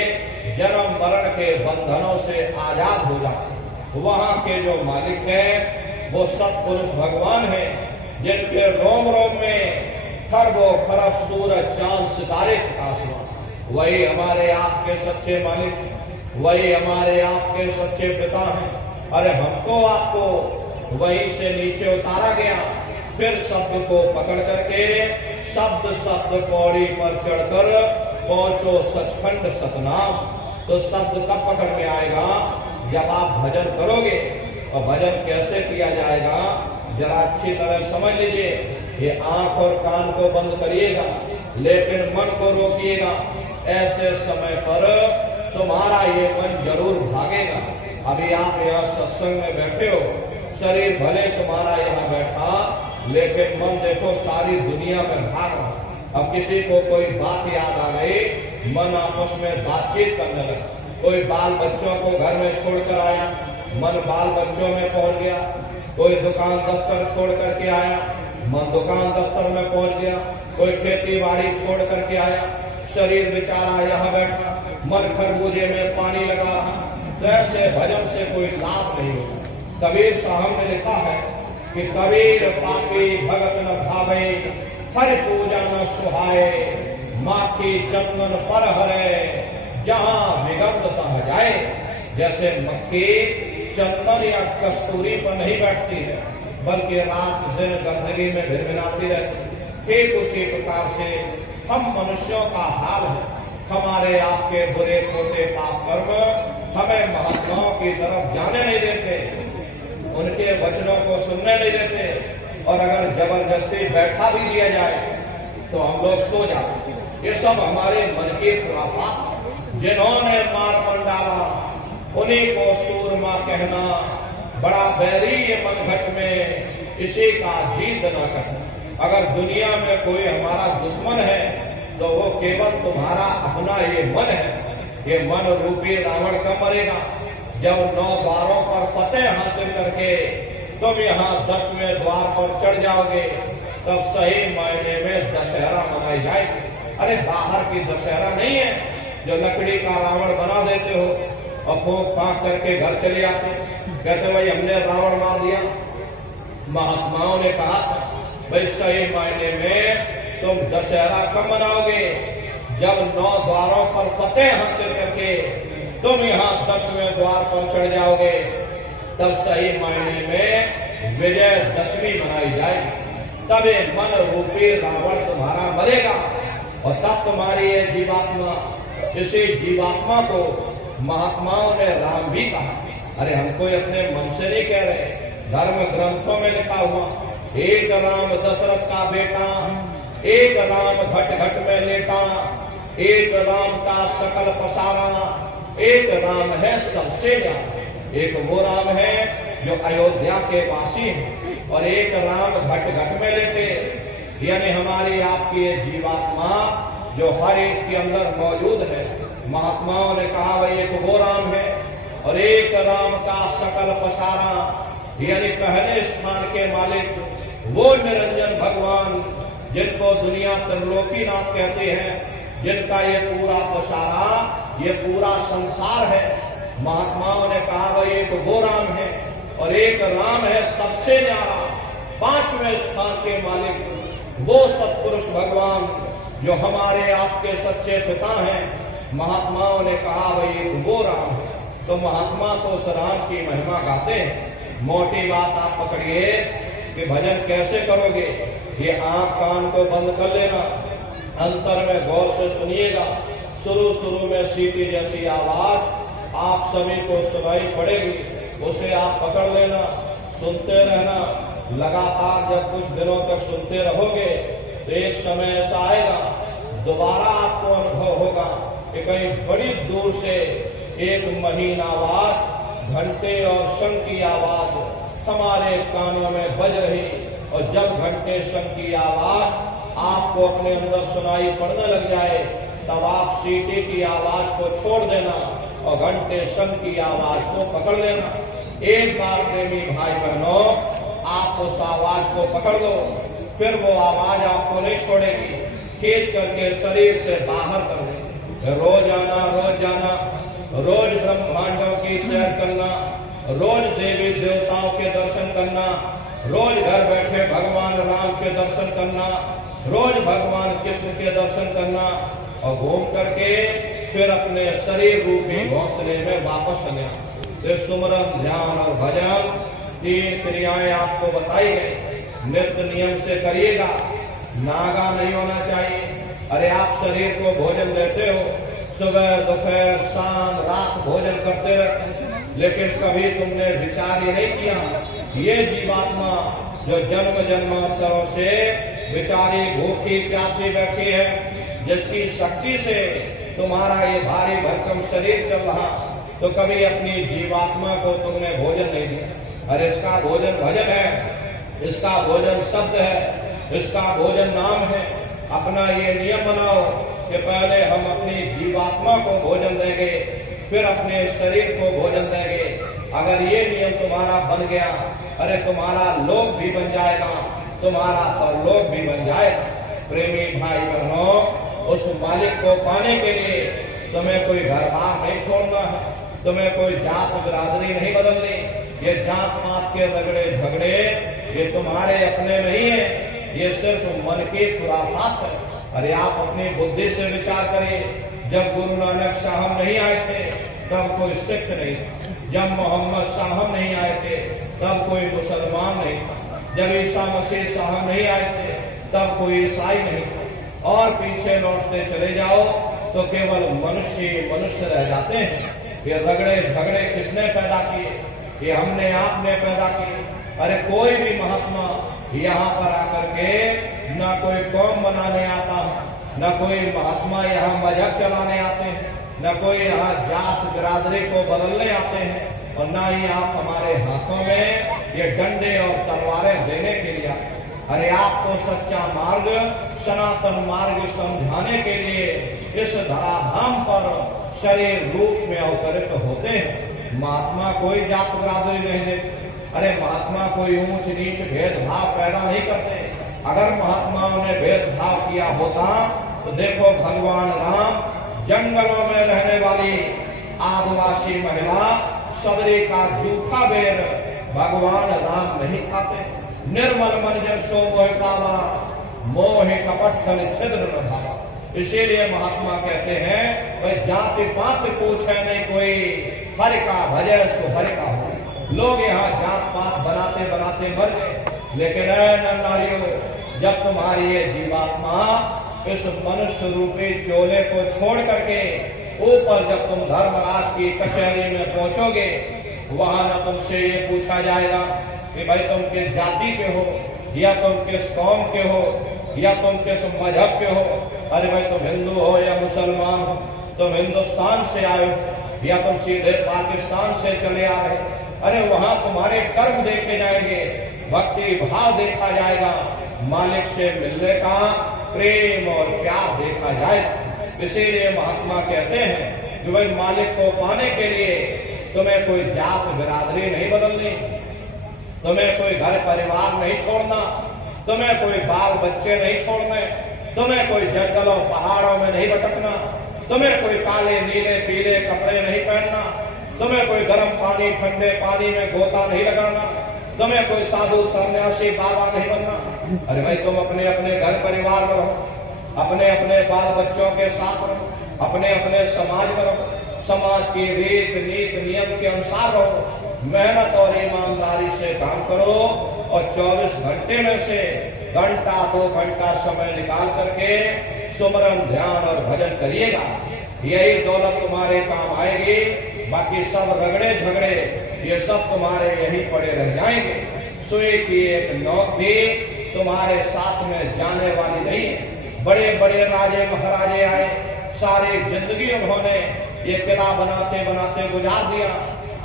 जन्म मरण के बंधनों से आजाद हो जाती। वहां के जो मालिक है वो सत्पुरुष भगवान है जिनके रोम रोम में खरबों खरब सूरज चांद सितारे प्रकाशमान। वही हमारे आपके सच्चे मालिक, वही हमारे आपके सच्चे पिता हैं। अरे हमको आपको वहीं से नीचे उतारा गया, फिर शब्द को पकड़ करके शब्द शब्द पौड़ी पर चढ़कर पहुंचो सचखंड सतनाम। तो शब्द कब पकड़ में आएगा? जब आप भजन करोगे। और भजन कैसे किया जाएगा जरा अच्छी तरह समझ लीजिए। ये आंख और कान को बंद करिएगा लेकिन मन को रोकिएगा। ऐसे समय पर तुम्हारा ये मन जरूर भागेगा। अभी आप यहाँ सत्संग में बैठे हो, शरीर भले तुम्हारा यहाँ बैठा लेकिन मन देखो सारी दुनिया में भाग रहा। अब किसी को कोई बात याद आ गई, मन आपस में बातचीत करने लगा। कोई बाल बच्चों को घर में छोड़कर आया, मन बाल बच्चों में पहुंच गया। कोई दुकान दफ्तर छोड़ करके आया, मन दुकान दफ्तर में पहुंच गया। कोई खेती बाड़ी छोड़ करके आया, शरीर बेचारा यहाँ बैठा, मन खरबूजे में पानी लगा रहा। तो ऐसे भजन से कोई लाभ नहीं होगा। कबीर साहब ने लिखा है कि कबीर पापी भगत न भावे, हर पूजा न सुहाए, माखी चंदन पर हरे, जहां विगंधता जाए। जैसे मक्खी चंदन या कस्तूरी पर नहीं बैठती है बल्कि रात दिन गंदगी में भिनभिनाती रहती है। ठीक उसी प्रकार से हम मनुष्यों का हाल है। हमारे आपके बुरे छोटे पाप कर्म हमें महात्माओं की तरफ जाने नहीं देते, उनके वचनों को सुनने नहीं देते। और अगर जबरदस्ती बैठा भी दिया जाए तो हम लोग सो जाते। ये सब हमारे मन की खुराफात। जिन्होंने मार मन डाला उन्हीं को सूरमा कहना, बड़ा बैरी ये मनघट में इसी का जीत न करना। अगर दुनिया में कोई हमारा दुश्मन है तो वो केवल तुम्हारा अपना ये मन है। ये मन रूपी रावण कब मरेगा? जब 9 द्वारों पर फतेह हासिल करके तुम यहाँ 10वें द्वार पर चढ़ जाओगे तब सही मायने में दशहरा मनाई जाएगी। अरे बाहर की दशहरा नहीं है जो लकड़ी का रावण बना देते हो और फूंक फांक करके घर चले आते, कहते भाई हमने रावण मार दिया। महात्माओं ने कहा भाई सही मायने में तुम दशहरा कब मनाओगे? जब 9 द्वारों पर फतेह हासिल करके तुम यहाँ 10वें द्वार पर चढ़ जाओगे तब सही मायने में विजयदशमी मनाई जाएगी। तब ये मन रूपी रावण तुम्हारा मरेगा और तब तुम्हारी ये जीवात्मा, इसी जीवात्मा को महात्माओं ने राम भी कहा। अरे हमको अपने मन से नहीं कह रहे, धर्म ग्रंथों में लिखा हुआ एक राम दशरथ का बेटा, एक राम घट घट में लेटा, एक राम का सकल पसारा, एक राम है सबसे ज्यादा। एक वो राम है जो अयोध्या के वासी है और एक राम घट घट में लेटे, यानी हमारी आपकी ये जीवात्मा जो हर एक के अंदर मौजूद है। महात्माओं ने कहा भाई एक वो राम है और एक राम का सकल पसारा, यानी पहले स्थान के मालिक वो निरंजन भगवान जिनको दुनिया त्रिलोकीनाथ कहते हैं, जिनका ये पूरा पसारा, ये पूरा संसार है। महात्माओं ने कहा भाई एक वो राम है और एक राम है सबसे न्यारा, 5वें स्थान के मालिक वो सत्पुरुष भगवान जो हमारे आपके सच्चे पिता हैं। महात्माओं ने कहा भाई वो राम है, तो महात्मा तो उस राम की महिमा गाते हैं। मोटी बात आप पकड़िए कि भजन कैसे करोगे। ये आंख कान को बंद कर लेना, अंतर में गौर से सुनिएगा। शुरू में सीटी जैसी आवाज आप सभी को सुनाई पड़ेगी, उसे आप पकड़ लेना, सुनते रहना। लगातार जब कुछ दिनों तक सुनते रहोगे तो एक समय ऐसा आएगा, दोबारा आपको अनुभव होगा कि कहीं बड़ी दूर से एक महीन आवाज, घंटे और शंख की आवाज हमारे कानों में बज रही। और जब घंटे शंख की आवाज आपको अपने अंदर सुनाई पड़ने लग जाए, तब आप सीटी की आवाज को छोड़ देना और घंटे शंख की आवाज को पकड़ लेना। एक बार प्रेमी भाई बहनों, आप उस आवाज को पकड़ लो, फिर वो आवाज आपको नहीं छोड़ेगी, खींच करके शरीर से बाहर कर देगी। रोज जाना, रोज ब्रह्मांडों की सैर करना, रोज देवी देवताओं के दर्शन करना, रोज घर बैठे भगवान राम के दर्शन करना, रोज भगवान कृष्ण के दर्शन करना और घूम करके फिर अपने शरीर रूपी घोंसले में वापस आना। तो सुमरन, ध्यान और भजन, तीन क्रियाएं आपको बताई गई। नित्य नियम से करिएगा, नागा नहीं होना चाहिए। अरे आप शरीर को भोजन देते हो, सुबह दोपहर शाम रात भोजन करते रहते, लेकिन कभी तुमने विचार ही नहीं किया ये जीवात्मा जो जन्म जन्मांतरों से बेचारी भूखी प्यासी बैठी है, जिसकी शक्ति से तुम्हारा ये भारी भरकम शरीर चल रहा, तो कभी अपनी जीवात्मा को तुमने भोजन नहीं दिया। अरे इसका भोजन भजन है, इसका भोजन शब्द है, इसका भोजन नाम है। अपना ये नियम बनाओ कि पहले हम अपनी जीवात्मा को भोजन देंगे, फिर अपने शरीर को भोजन देंगे। अगर ये नियम तुम्हारा बन गया, अरे तुम्हारा लोक भी बन जाएगा, तुम्हारा परलोक भी बन जाएगा। प्रेमी भाई बहनों, उस मालिक को पाने के लिए तुम्हें कोई घर बार नहीं छोड़ना है, तुम्हें कोई जात बिरादरी नहीं बदलनी। ये जात पात के रगड़े झगड़े ये तुम्हारे अपने नहीं है, ये सिर्फ मन की खुराफात है। अरे आप अपनी बुद्धि से विचार करिए, जब गुरु नानक साहब नहीं आए थे तब कोई सिख नहीं था, जब मोहम्मद साहब नहीं आए थे तब कोई मुसलमान नहीं था, जब ईसा मसीह साहब नहीं आए थे तब कोई ईसाई नहीं था। और पीछे लौटते चले जाओ तो केवल मनुष्य रह जाते हैं। ये रगड़े झगड़े किसने पैदा किए? ये हमने आपने पैदा किए। अरे कोई भी महात्मा यहाँ पर आकर के न कोई कौम बनाने आता, न कोई महात्मा यहाँ मजहब चलाने आते हैं, न कोई यहाँ जात बिरादरी को बदलने आते हैं, और न ही आप हमारे हाथों में ये डंडे और तलवारें देने के लिए आते। अरे आपको सच्चा मार्ग, सनातन मार्ग समझाने के लिए इस धराधाम पर शरीर रूप में अवतरित होते हैं। महात्मा कोई जात बिरादरी नहीं देते। अरे महात्मा कोई ऊंच नीच भेदभाव पैदा नहीं करते। अगर महात्माओं ने भेदभाव किया होता तो देखो भगवान राम जंगलों में रहने वाली आदिवासी महिला सबरी का जूठा बेर भगवान राम नहीं खाते। निर्मल मन जन सो मोहितावा, मोह कपट छल छिद्र न भावा। इसीलिए महात्मा कहते हैं भाई जाति पात पूछे नहीं कोई, हरि का भजय सो हरि का हो। लोग यहाँ जात पात बनाते बनाते मर गए, लेकिन नारियों, जब तुम्हारी ये जीवात्मा इस मनुष्य रूपी चोले को छोड़ करके ऊपर जब तुम धर्मराज की कचहरी में पहुंचोगे, वहां न तुमसे ये पूछा जाएगा कि भाई तुम किस जाति के हो, या तुम किस कौम के हो, या तुम किस मजहब के हो। अरे भाई तुम हिंदू हो या मुसलमान हो, तुम हिंदुस्तान से आए हो या तुम सीधे पाकिस्तान से चले आ रहे। अरे वहां तुम्हारे कर्म देखे जाएंगे, भक्ति भाव देखा जाएगा, मालिक से मिलने का प्रेम और प्यार देखा जाएगा। इसीलिए महात्मा कहते हैं कि भाई मालिक को पाने के लिए तुम्हें कोई जात बिरादरी नहीं बदलनी, तुम्हें कोई घर परिवार नहीं छोड़ना, तुम्हें कोई बाल बच्चे नहीं छोड़ने, तुम्हें कोई जंगलों पहाड़ों में नहीं भटकना, तुम्हें कोई काले नीले पीले कपड़े नहीं पहनना, तुम्हें कोई गर्म पानी ठंडे पानी में गोता नहीं लगाना, तुम्हें कोई साधु सन्यासी बाबा नहीं बनना। अरे भाई तुम अपने अपने घर परिवार में रहो, अपने अपने बाल बच्चों के साथ रहो, अपने अपने समाज में रहो, समाज की रीत नीत नियम के अनुसार रहो, मेहनत और ईमानदारी से काम करो और 24 घंटे में से घंटा 2 घंटा समय निकाल करके सुमरन ध्यान और भजन करिएगा। यही दौलत तुम्हारे काम आएगी। बाकी सब रगड़े झगड़े ये सब तुम्हारे यही पड़े रह जाएंगे। सुई की एक नोक भी तुम्हारे साथ में जाने वाली नहीं है। बड़े बड़े राजे महाराजे आए, सारी जिंदगी उन्होंने ये किला बनाते बनाते गुजार दिया।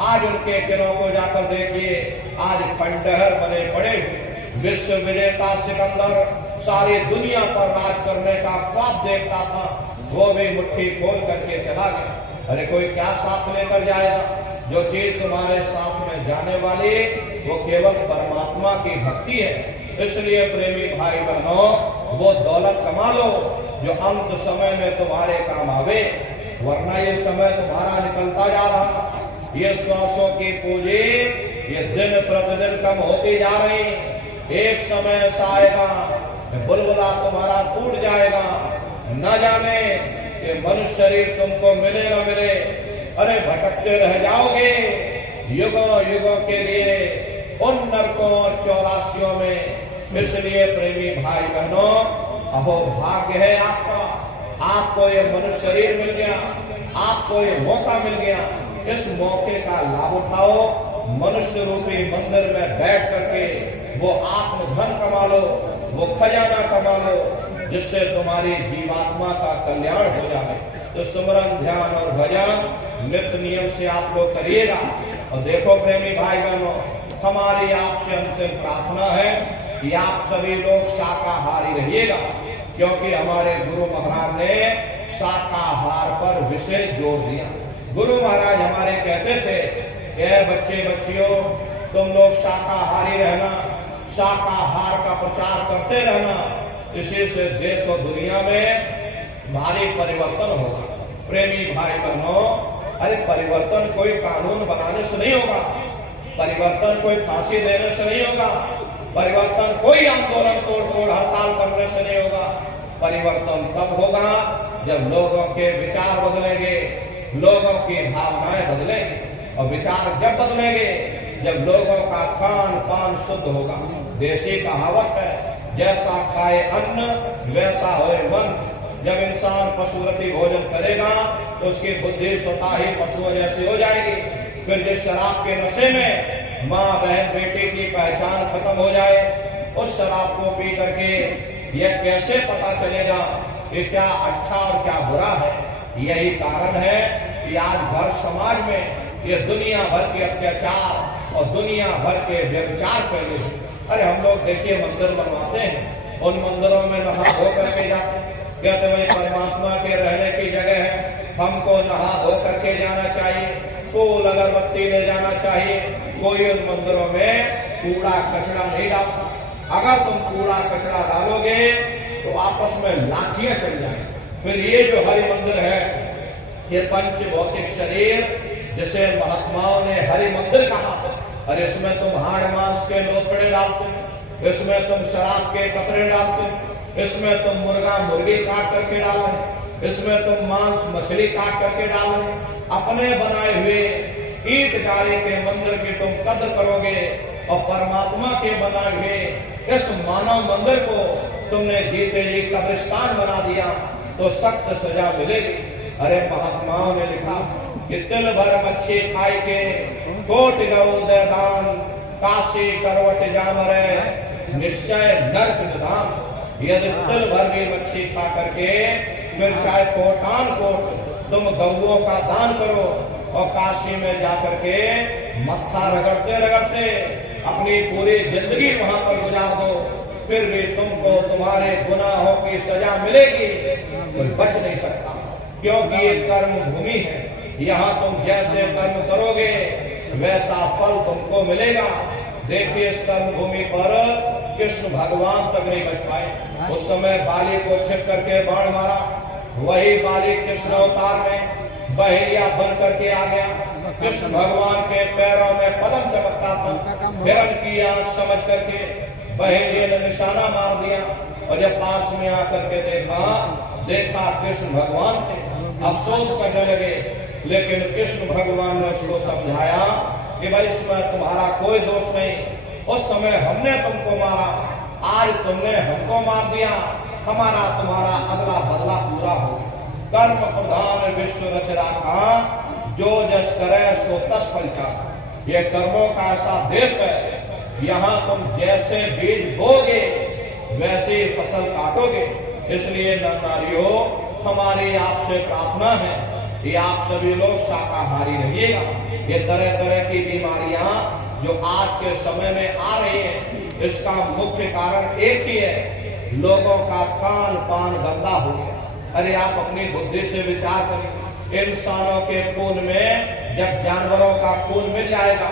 आज उनके किलों को जाकर देखिए, आज खंडहर बने पड़े। विश्व विजेता सिकंदर सारी दुनिया पर राज करने का ख्वाब देखता था, वो भी मुट्ठी खोल करके चला गया। अरे कोई क्या साथ लेकर जाएगा? जो चीज तुम्हारे साथ में जाने वाली वो केवल परमात्मा की भक्ति है। इसलिए प्रेमी भाई बहनों, वो दौलत कमा लो जो अंत समय में तुम्हारे काम आवे, वरना ये समय तुम्हारा निकलता जा रहा। ये श्वासों की पूंजी ये दिन प्रतिदिन कम होती जा रही। एक समय ऐसा आएगा बुलबुला तुम्हारा टूट जाएगा, न जाने ये मनुष्य शरीर तुमको मिले न मिले। अरे भटकते रह जाओगे युगों युगों के लिए उन नरकों और 84 में। इसलिए प्रेमी भाई बहनों, अहो भाग्य है आपका, आपको ये मनुष्य शरीर मिल गया, आपको ये मौका मिल गया। इस मौके का लाभ उठाओ, मनुष्य रूपी मंदिर में बैठ करके वो आत्मधन कमा लो, वो खजाना कमा लो, जिससे तुम्हारी जीवात्मा का कल्याण हो जाए। तो सुमरन ध्यान और भजन नित्य नियम से आप लोग करिएगा। और देखो प्रेमी भाई बहनों, हमारी आपसे अंतिम प्रार्थना है कि आप सभी लोग शाकाहारी रहिएगा, क्योंकि हमारे गुरु महाराज ने शाकाहार पर विशेष जोर दिया। गुरु महाराज हमारे कहते थे कि बच्चे बच्चियों, तुम लोग शाकाहारी रहना, शाकाहार का प्रचार करते रहना, इसी से देश और दुनिया में भारी परिवर्तन होगा। प्रेमी भाई बहनों, अरे परिवर्तन कोई कानून बनाने से नहीं होगा, परिवर्तन कोई फांसी देने से नहीं होगा, परिवर्तन कोई आंदोलन तोड़ हड़ताल करने से नहीं होगा। परिवर्तन तब होगा जब लोगों के विचार बदलेंगे, लोगों की भावनाएं बदलेंगी। और विचार जब बदलेंगे जब लोगों का खान पान शुद्ध होगा। देसी कहावत है, जैसा खाए अन्न वैसा होए मन। जब इंसान पशुवती भोजन करेगा तो उसकी बुद्धि स्वतः ही पशुओं जैसी हो जाएगी। फिर जिस शराब के नशे में माँ बहन बेटी की पहचान खत्म हो जाए, उस शराब को पी करके यह कैसे पता चलेगा कि क्या अच्छा और क्या बुरा है। यही कारण है कि आज भर समाज में ये दुनिया भर के अत्याचार और दुनिया भर के व्यभिचार फैले। अरे हम लोग देखिए मंदिर बनवाते हैं, उन मंदिरों में नहा धो करके जाते हैं, कहते भाई परमात्मा के रहने की जगह है, हमको नहा धो करके जाना चाहिए, फूल अगरबत्ती ले जाना चाहिए। कोई उन मंदिरों में कूड़ा कचरा नहीं डालता। अगर तुम कूड़ा कचरा डालोगे तो आपस में लाठियां चल जाएंगी। फिर ये जो हरि मंदिर है, ये पंच भौतिक शरीर जिसे महात्माओं ने हरि मंदिर कहा, और इसमें तुम हाड़ मांस के लोथड़े डालते, इसमें तुम शराब के कपड़े डालते, इसमें तुम मुर्गा मुर्गी काट करके डाल रहे, इसमें तुम मांस मछली काट करके डाल रहे। अपने बनाए हुए ईट गाड़ी के मंदिर की तुम कद्र करोगे और परमात्मा के बनाए हुए इस मानव मंदिर को तुमने जीते जी कब्रिस्तान बना दिया तो सख्त सजा मिलेगी। अरे महात्माओं ने लिखा कि तिल भर मच्छी खाई के कोट गौ दान, काशी करवट जामरे निश्चय नरक निधान। यदि तिल भर भी मच्छी खा करके फिर चाहे कोटान कोट तुम गौओं का दान करो और काशी में जाकर के मत्था रगड़ते रगड़ते अपनी पूरी जिंदगी वहां पर गुजार दो, फिर भी तुमको तुम्हारे गुनाहों की सजा मिलेगी, कोई बच नहीं सकता। क्योंकि ये कर्म भूमि है, यहाँ तुम जैसे कर्म करोगे वैसा फल तुमको मिलेगा। देखिए इस कर्म भूमि पर कृष्ण भगवान तक नहीं बच पाए। उस समय बाली को छिप करके बाण मारा, वही बाली कृष्ण अवतार में बहेलिया बन करके आ गया। कृष्ण भगवान के पैरों में पदम चमकता था, हिरण की आंख समझ करके बहेलिये ने निशाना मार दिया। और जब पास में आकर के देखा कृष्ण भगवान थे, अफसोस करने लगे। लेकिन कृष्ण भगवान ने उसको समझाया कि भाई इसमें तुम्हारा कोई दोष नहीं, उस समय हमने तुमको मारा, आज तुमने हमको मार दिया, हमारा तुम्हारा अगला बदला पूरा हो। कर्म प्रधान विश्व रचना का, जो जस करे सो तस फल चाहा। ये कर्मों का ऐसा देश है, यहाँ तुम जैसे बीज बोगे वैसे फसल काटोगे। इसलिए नर नारियों, हमारी आपसे प्रार्थना है कि आप सभी लोग शाकाहारी रहिएगा। ये तरह तरह की बीमारियां जो आज के समय में आ रही हैं, इसका मुख्य कारण एक ही है, लोगों का खान पान गंदा हो गया। अरे आप अपनी बुद्धि से विचार करें, इंसानों के खून में जब जानवरों का खून मिल जाएगा,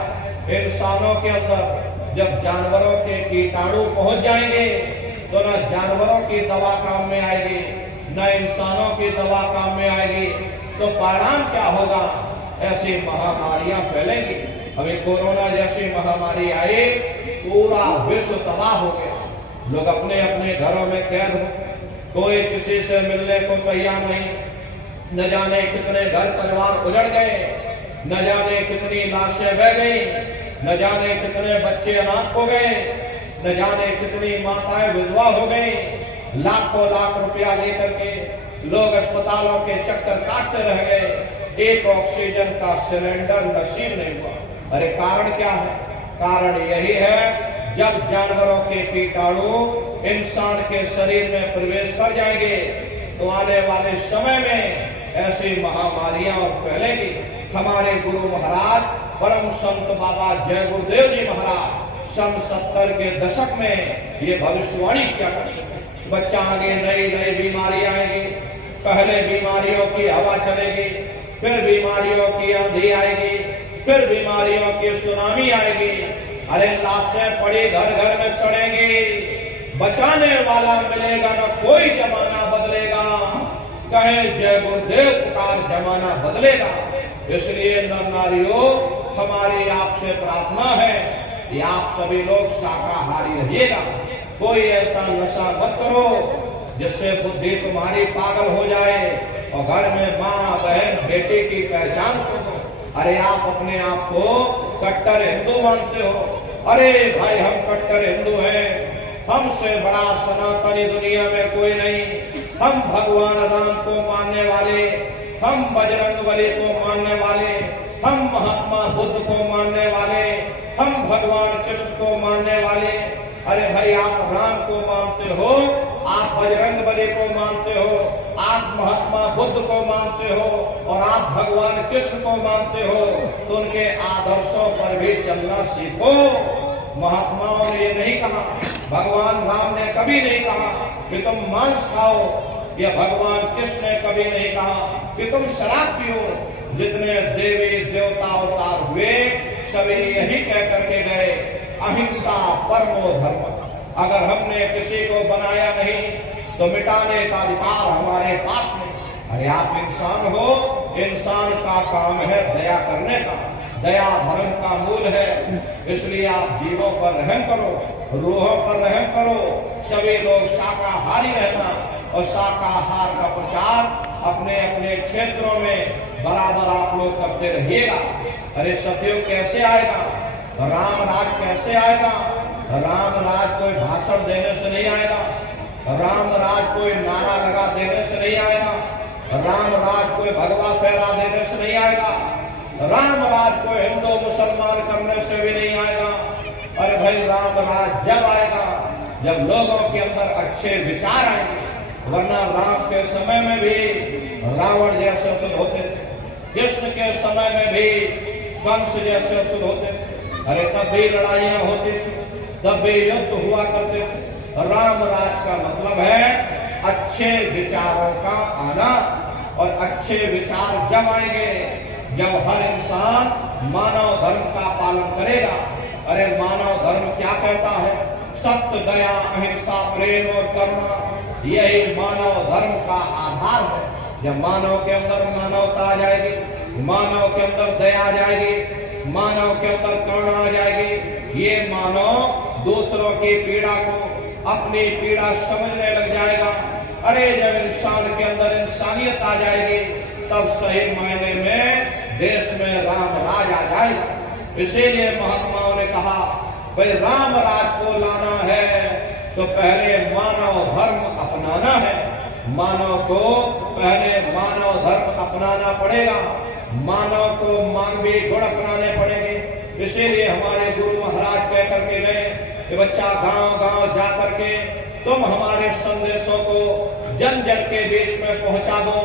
इंसानों के अंदर जब जानवरों के कीटाणु पहुंच जाएंगे, तो न जानवरों की दवा काम में आएगी, न इंसानों की दवा काम में आएगी। तो परिणाम क्या होगा? ऐसी महामारियां फैलेंगी। अभी कोरोना जैसी महामारी आई, पूरा विश्व तबाह हो गया। लोग अपने अपने घरों में कैद हो, कोई किसी से मिलने को तैयार नहीं। न जाने कितने घर परिवार उजड़ गए, न जाने कितनी लाशें बह गई, न जाने कितने बच्चे अनाथ हो गए, न जाने कितनी माताएं विधवा हो गई। लाखों लाख रुपया लेकर के लोग अस्पतालों के चक्कर काटते रह गए, एक ऑक्सीजन का सिलेंडर नसीब नहीं हुआ। अरे कारण क्या है? कारण यही है, जब जानवरों के कीटाणु इंसान के शरीर में प्रवेश कर जाएंगे, तो आने वाले समय में ऐसी महामारियां और फैलेंगी। हमारे गुरु महाराज परम संत बाबा जय गुरुदेव जी महाराज सन 70 के दशक में ये भविष्यवाणी क्या करी। बच्चा आगे नई नई बीमारी आएगी, पहले बीमारियों की हवा चलेगी, फिर बीमारियों की आंधी आएगी, फिर बीमारियों की सुनामी आएगी। अरे लाशें पड़ी घर घर में सड़ेंगी, बचाने वाला मिलेगा न कोई, जमाना बदलेगा। कहे जय गुरुदेव पुकार, जमाना बदलेगा। इसलिए नर नारियों, हमारी आपसे प्रार्थना है कि आप सभी लोग शाकाहारी रहिएगा। कोई ऐसा नशा मत करो जिससे बुद्धि तुम्हारी पागल हो जाए और घर में माँ बहन बेटे की पहचान करो। अरे आप अपने आप को कट्टर हिंदू मानते हो, अरे भाई हम कट्टर हिंदू हैं, हमसे बड़ा सनातनी दुनिया में कोई नहीं। हम भगवान राम को मानने वाले, हम बजरंगबली को मानने वाले, हम महात्मा बुद्ध को मानने वाले, हम भगवान कृष्ण को मानने वाले। अरे भाई आप राम को मानते हो, आप बजरंगबली को मानते हो, आप महात्मा बुद्ध को मानते हो और आप भगवान कृष्ण को मानते हो, तो उनके आदर्शों पर भी चलना सीखो। महात्माओं ने ये नहीं कहा, भगवान राम ने कभी नहीं कहा कि तुम मांस खाओ, या भगवान कृष्ण ने कभी नहीं कहा कि तुम शराब पियो। जितने देवी देवता अवतार हुए सभी यही कह करके गए, अहिंसा परमो धर्म। अगर हमने किसी को बनाया नहीं तो मिटाने का अधिकार हमारे पास नहीं। अरे आप इंसान हो, इंसान का काम है दया करने का, दया धर्म का मूल है। इसलिए आप जीवों पर रहम करो, रूहों पर रहम करो। सभी लोग शाकाहारी रहना और शाकाहार का प्रचार अपने अपने क्षेत्रों में बराबर आप लोग करते रहिएगा। अरे सतयुग कैसे आएगा? राम राज कैसे आएगा? राम राज कोई भाषण देने से नहीं आएगा, राम राज कोई नारा लगा देने से नहीं आएगा, राम राज कोई भगवा फहरा देने से नहीं आएगा, राम राज कोई हिंदू मुसलमान करने से भी नहीं आएगा। अरे भाई राम राज जब आएगा जब लोगों के अंदर अच्छे विचार आएंगे। वरना राम के समय में भी रावण जैसे असुर होते थे, कृष्ण के समय में भी कंस जैसे असुर होते थे। अरे तब भी लड़ाइयां होती थी, तब भी युद्ध हुआ करते थे। राम राज का मतलब है अच्छे विचारों का आना, और अच्छे विचार जब आएंगे जब हर इंसान मानव धर्म का पालन करेगा। अरे मानव धर्म क्या कहता है? सत्य, दया, अहिंसा, प्रेम और करुणा, यही मानव धर्म का आधार है। जब मानव के अंदर मानवता आ जाएगी, मानव के अंदर दया आ जाएगी, मानव के अंदर करुणा आ जाएगी, ये मानव दूसरों की पीड़ा को, अपनी पीड़ा समझने लग जाएगा। अरे जब इंसान के अंदर इंसानियत आ जाएगी तब सही मायने में देश में राम राज आ जाएगा। इसीलिए महात्माओं ने कहा भाई राम राज को लाना है तो पहले मानव धर्म अपनाना है। मानव को पहले मानव धर्म अपनाना पड़ेगा, मानव को मानवीय गुण अपनाने पड़ेंगे। इसीलिए हमारे गुरु महाराज कह करके गए कि बच्चा गांव गांव जा करके तुम हमारे संदेशों को जन जन के बीच में पहुंचा दो।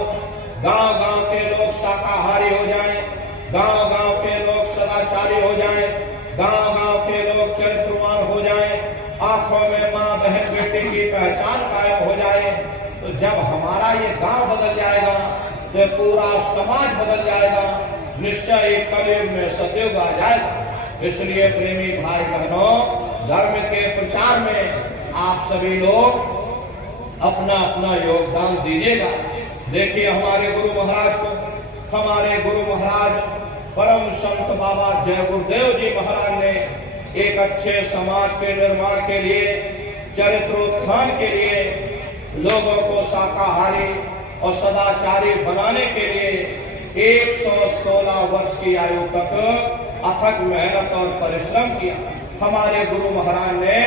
गांव गांव के लोग शाकाहारी हो जाएं, गांव गांव के लोग सदाचारी हो जाएं, गांव गांव के लोग चरित्रवान हो जाएं, आंखों में मां बहन बेटी की पहचान कायम हो जाए। तो जब हमारा ये गांव बदल जाएगा तो पूरा समाज बदल जाएगा, निश्चय कलयुग में सतयुग आ जाएगा। इसलिए प्रेमी भाई बहनों, धर्म के प्रचार में आप सभी लोग अपना अपना योगदान दीजिएगा। देखिए हमारे गुरु महाराज को, हमारे गुरु महाराज परम संत बाबा जय गुरुदेव जी महाराज ने एक अच्छे समाज के निर्माण के लिए, चरित्रोत्थान के लिए, लोगों को शाकाहारी और सदाचारी बनाने के लिए 116 वर्ष की आयु तक अथक मेहनत और परिश्रम किया। हमारे गुरु महाराज ने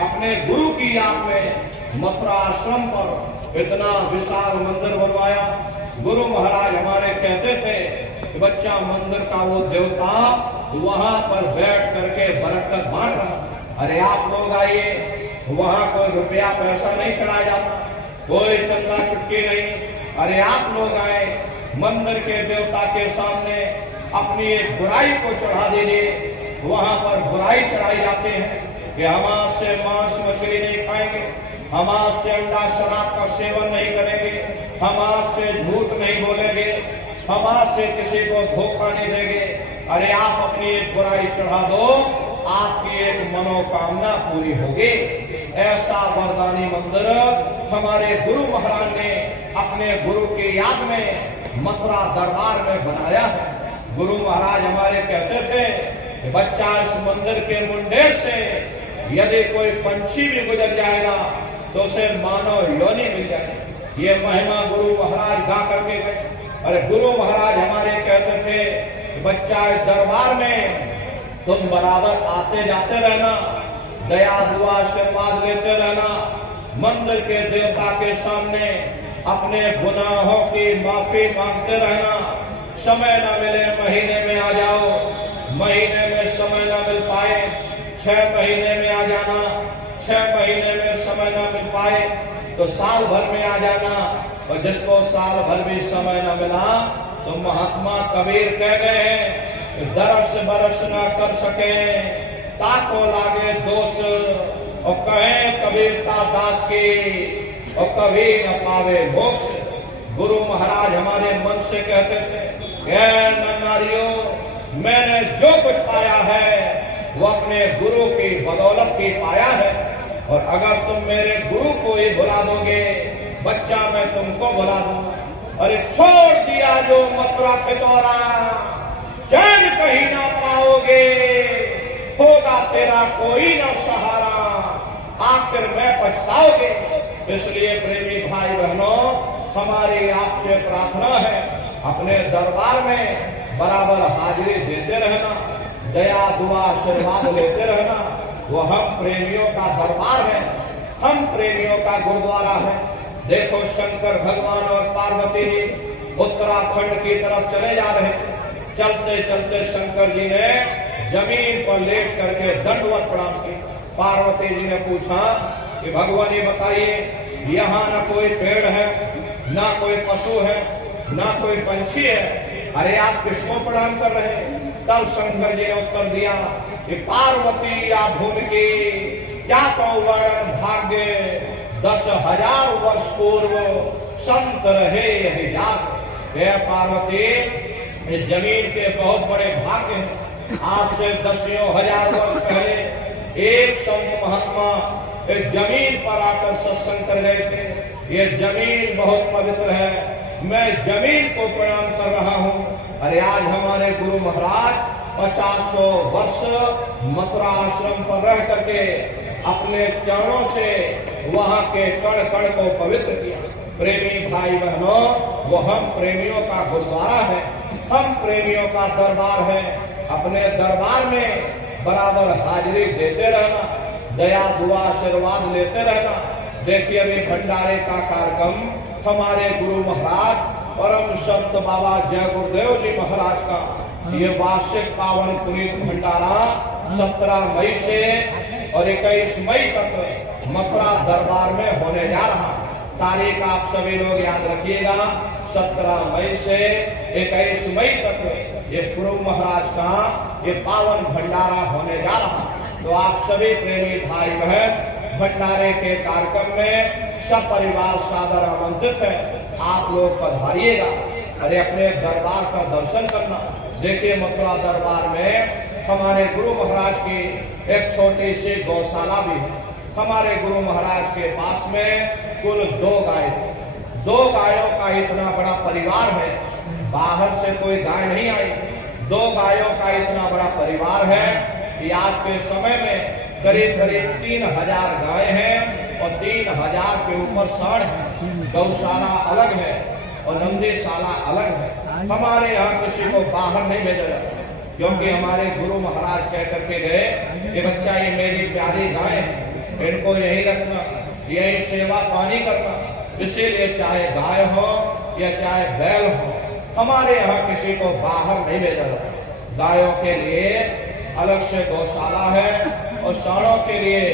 अपने गुरु की याद में मथुरा आश्रम पर इतना विशाल मंदिर बनवाया। गुरु महाराज हमारे कहते थे कि बच्चा मंदिर का वो देवता वहां पर बैठ करके बरकत बांट रहा। अरे आप लोग आइए, वहां कोई रुपया पैसा नहीं चढ़ाया जाता, कोई चंदा चुटकी नहीं। अरे आप लोग आए, मंदिर के देवता के सामने अपनी एक बुराई को चढ़ा दीजिए। वहां पर बुराई चढ़ाई जाते हैं कि हम आज से मांस मछली नहीं खाएंगे, हम आज से अंडा शराब का सेवन नहीं करेंगे, हम आज से झूठ नहीं बोलेंगे, हम आज से किसी को धोखा नहीं देंगे। अरे आप अपनी एक बुराई चढ़ा दो, आपकी एक मनोकामना पूरी होगी। ऐसा वरदानी मंदिर हमारे गुरु महाराज ने अपने गुरु की याद में मथुरा दरबार में बनाया है। गुरु महाराज हमारे कहते थे कि बच्चा इस मंदिर के मुंडेर से यदि कोई पंछी भी गुजर जाएगा तो उसे मानव योनि मिल जाएगी। ये महिमा गुरु महाराज गा करके गए। अरे गुरु महाराज हमारे कहते थे कि बच्चा इस दरबार में तुम बराबर आते जाते रहना, दया दुआ आशीर्वाद लेते रहना, मंदिर के देवता के सामने अपने गुनाहों की माफी मांगते रहना। समय न मिले महीने में आ जाओ, महीने में समय न मिल पाए 6 महीने में आ जाना, 6 महीने में समय न मिल पाए तो साल भर में आ जाना। और जिसको साल भर भी समय न मिला तो महात्मा कबीर कह गए हैं, दरस बरस न कर सके ताको लागे दोष, और कहे कबीरता दास की और कभी न पावे मोक्ष। गुरु महाराज हमारे मन से कहते थे, नारियों, मैंने जो कुछ पाया है वो अपने गुरु की बदौलत ही पाया है, और अगर तुम मेरे गुरु को ही भुला दोगे बच्चा मैं तुमको भुला दूंगा। अरे छोड़ दिया जो मथुरा के दौरा, चैन कहीं ना पाओगे, होगा तेरा कोई ना सहारा, आखिर में पछताओगे। इसलिए प्रेमी भाई बहनों, हमारी आपसे प्रार्थना है, अपने दरबार में बराबर हाजिरी देते रहना, दया दुआ आशीर्वाद लेते रहना। वो हम प्रेमियों का दरबार है, हम प्रेमियों का गुरुद्वारा है। देखो शंकर भगवान और पार्वती जी उत्तराखंड की तरफ चले जा रहे हैं। चलते चलते शंकर जी ने जमीन पर लेट करके दंडवत प्रणाम किया। पार्वती जी ने पूछा कि भगवान ये बताइए, यहाँ ना कोई पेड़ है, ना कोई पशु है, ना कोई पंछी है, अरे आप किसको प्रणाम कर रहे हैं? तब शंकर जी ने उत्तर दिया कि पार्वती या भूमि की क्या तो वर्ण भाग्य, 10,000 वर्ष पूर्व संत रहे यही जाग। हे पार्वती, इस जमीन के बहुत बड़े भाग्य हैं। आज से 10,000 वर्ष पहले एक संत महात्मा इस जमीन पर आकर सत्संग कर गए थे। ये जमीन बहुत पवित्र है, मैं जमीन को प्रणाम कर रहा हूँ। अरे आज हमारे गुरु महाराज 50 वर्ष मथुरा आश्रम पर रह करके अपने चरणों से वहां के कण कण को पवित्र किया। प्रेमी भाई बहनों, वो हम प्रेमियों का गुरुद्वारा है, हम प्रेमियों का दरबार है। अपने दरबार में बराबर हाजिरी देते रहना, दया दुआ आशीर्वाद लेते रहना। देखिए अभी भंडारे का कार्यक्रम हमारे गुरु महाराज परम संत बाबा जय गुरुदेव जी महाराज का ये वार्षिक पावन पुनीत भंडारा 17 मई से और 21 मई तक मथुरा दरबार में होने जा रहा। तारीख आप सभी लोग याद रखिएगा, 17 मई से 21 मई तक ये गुरु महाराज का ये पावन भंडारा होने जा रहा। तो आप सभी प्रेमी भाई बहन भंडारे के कार्यक्रम में सब परिवार सादर आमंत्रित है। आप लोग पधारिएगा, अरे अपने दरबार का दर्शन करना। देखिए मथुरा दरबार में हमारे गुरु महाराज की एक छोटी सी गौशाला भी है। हमारे गुरु महाराज के पास में कुल 2 गाय थे। 2 गायों का इतना बड़ा परिवार है, बाहर से कोई गाय नहीं आई। 2 गायों का इतना बड़ा परिवार है कि आज के समय में करीब करीब 3000 गाय हैं और 3000 के ऊपर सांड है। गौशाला अलग है और नंदीशाला अलग है। हमारे यहाँ किसी को बाहर नहीं भेजा जाता, क्योंकि हमारे गुरु महाराज कह करके गए कि बच्चा ये मेरी प्यारी गाय है, इनको यही रखना, यही सेवा पानी करना। इसीलिए चाहे गाय हो या चाहे बैल हो, हमारे यहाँ किसी को बाहर नहीं भेजा जाता। गायों के लिए अलग से गौशाला है और सांडों के लिए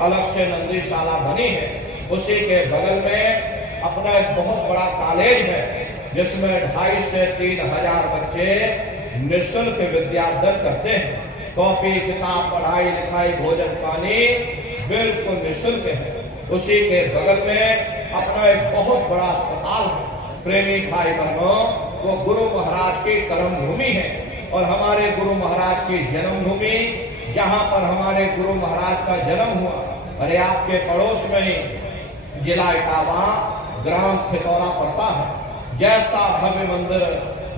अलग से नंदीशाला बनी है। उसी के बगल में अपना एक बहुत बड़ा कॉलेज है, जिसमें 2500 से 3000 बच्चे निःशुल्क विद्याध्ययन करते हैं। कॉपी किताब पढ़ाई लिखाई भोजन पानी बिल्कुल निःशुल्क है। उसी के बगल में अपना एक बहुत बड़ा अस्पताल है। प्रेमी भाई बहनों, वो गुरु महाराज की कर्म भूमि है और हमारे गुरु महाराज की जन्मभूमि, जहाँ पर हमारे गुरु महाराज का जन्म हुआ, अरे आपके पड़ोस में ही जिला इटावा ग्राम खितौरा पड़ता है। जैसा भव्य मंदिर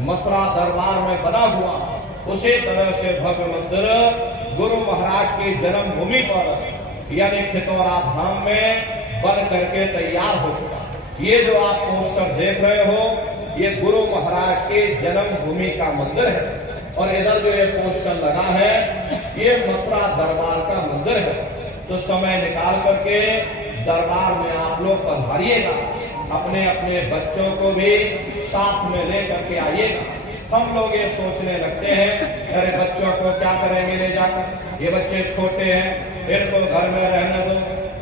मथुरा दरबार में बना हुआ, उसी तरह से भव्य मंदिर गुरु महाराज की जन्मभूमि पर यानी खितौरा धाम में बन करके तैयार हो चुका। ये जो आप पोस्टर देख रहे हो, ये गुरु महाराज की जन्मभूमि का मंदिर है और इधर जो ये पोस्टर लगा है, ये मथुरा दरबार का मंदिर है। तो समय निकाल करके दरबार में आप लोग पधारिएगा, अपने अपने बच्चों को भी साथ में ले करके आइएगा। हम लोग ये सोचने लगते हैं, अरे बच्चों को क्या करेंगे ले जाकर, ये बच्चे छोटे हैं, इनको घर में रहने दो,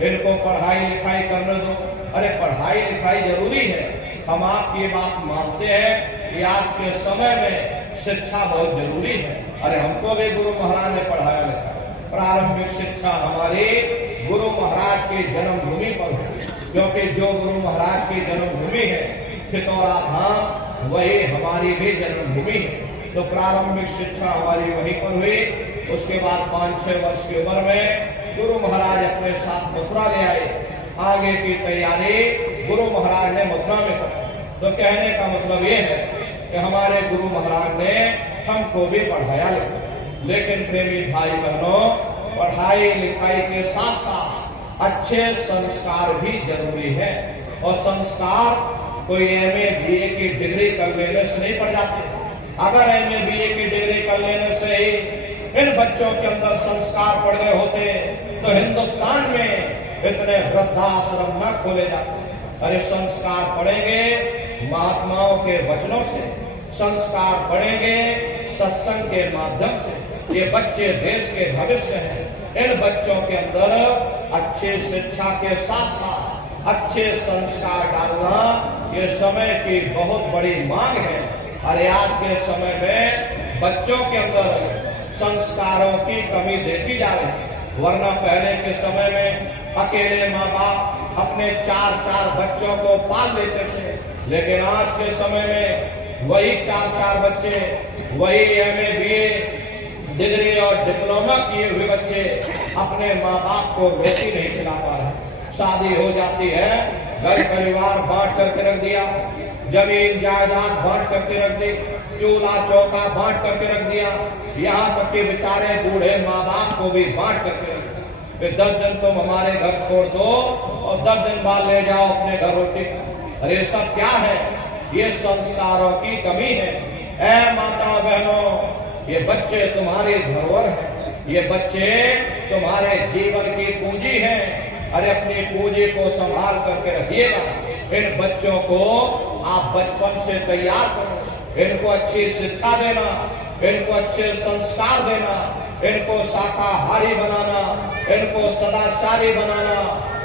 इनको पढ़ाई लिखाई करने दो। अरे पढ़ाई लिखाई जरूरी है, हम आपकी बात मानते हैं कि आज के समय में शिक्षा बहुत जरूरी है। अरे हमको भी गुरु महाराज ने पढ़ाया लिखा। प्रारंभिक शिक्षा हमारी गुरु महाराज की जन्मभूमि पर हुई, क्योंकि जो गुरु महाराज की जन्मभूमि है खितौरा धाम, वही हमारी भी जन्मभूमि है। तो प्रारंभिक शिक्षा हमारी वहीं पर हुई। उसके बाद 5-6 वर्ष की उम्र में गुरु महाराज अपने साथ मथुरा ले आए। आगे की तैयारी गुरु महाराज ने मथुरा में की। तो कहने का मतलब ये है कि हमारे गुरु महाराज ने हमको भी पढ़ाया लिखा। लेकिन प्रेमी भाई बहनों, पढ़ाई लिखाई के साथ साथ अच्छे संस्कार भी जरूरी है। और संस्कार कोई MA BA की डिग्री कर लेने से नहीं पड़ जाते। अगर MA BA की डिग्री कर लेने से ही इन बच्चों के अंदर संस्कार पड़ गए होते तो हिंदुस्तान में इतने वृद्धाश्रम न खोले जाते। अरे संस्कार पढ़ेंगे महात्माओं के वचनों से, संस्कार पढ़ेंगे सत्संग के माध्यम से। ये बच्चे देश के भविष्य हैं। इन बच्चों के अंदर अच्छे शिक्षा के साथ साथ अच्छे संस्कार डालना ये समय की बहुत बड़ी मांग है। अरे आज के समय में बच्चों के अंदर संस्कारों की कमी देखी जा रही है। वरना पहले के समय में अकेले माँ बाप अपने 4-4 बच्चों को पाल लेते थे, लेकिन आज के समय में वही 4-4 बच्चे, वही MA BA डिग्री और डिप्लोमा किए हुए बच्चे अपने माँ बाप को रोटी नहीं खिला पा रहे। शादी हो जाती है, घर परिवार बांट करके रख दिया, जमीन जायदाद बांट करके रख दी, चूल्हा चौका बांट करके रख दिया, यहाँ तक कि बेचारे बूढ़े माँ बाप को भी बांट करके रख दिया। कि 10 दिन तुम हमारे घर छोड़ दो और 10 दिन बाद ले जाओ अपने घर रोटी। अरे सब क्या है? ये संस्कारों की कमी है। ऐ माता बहनों, ये बच्चे तुम्हारी धरोहर हैं, ये बच्चे तुम्हारे जीवन की पूंजी हैं। अरे अपनी पूंजी को संभाल करके रखिएगा। इन बच्चों को आप बचपन से तैयार करो, इनको अच्छी शिक्षा देना, इनको अच्छे संस्कार देना, इनको शाकाहारी बनाना, इनको सदाचारी बनाना,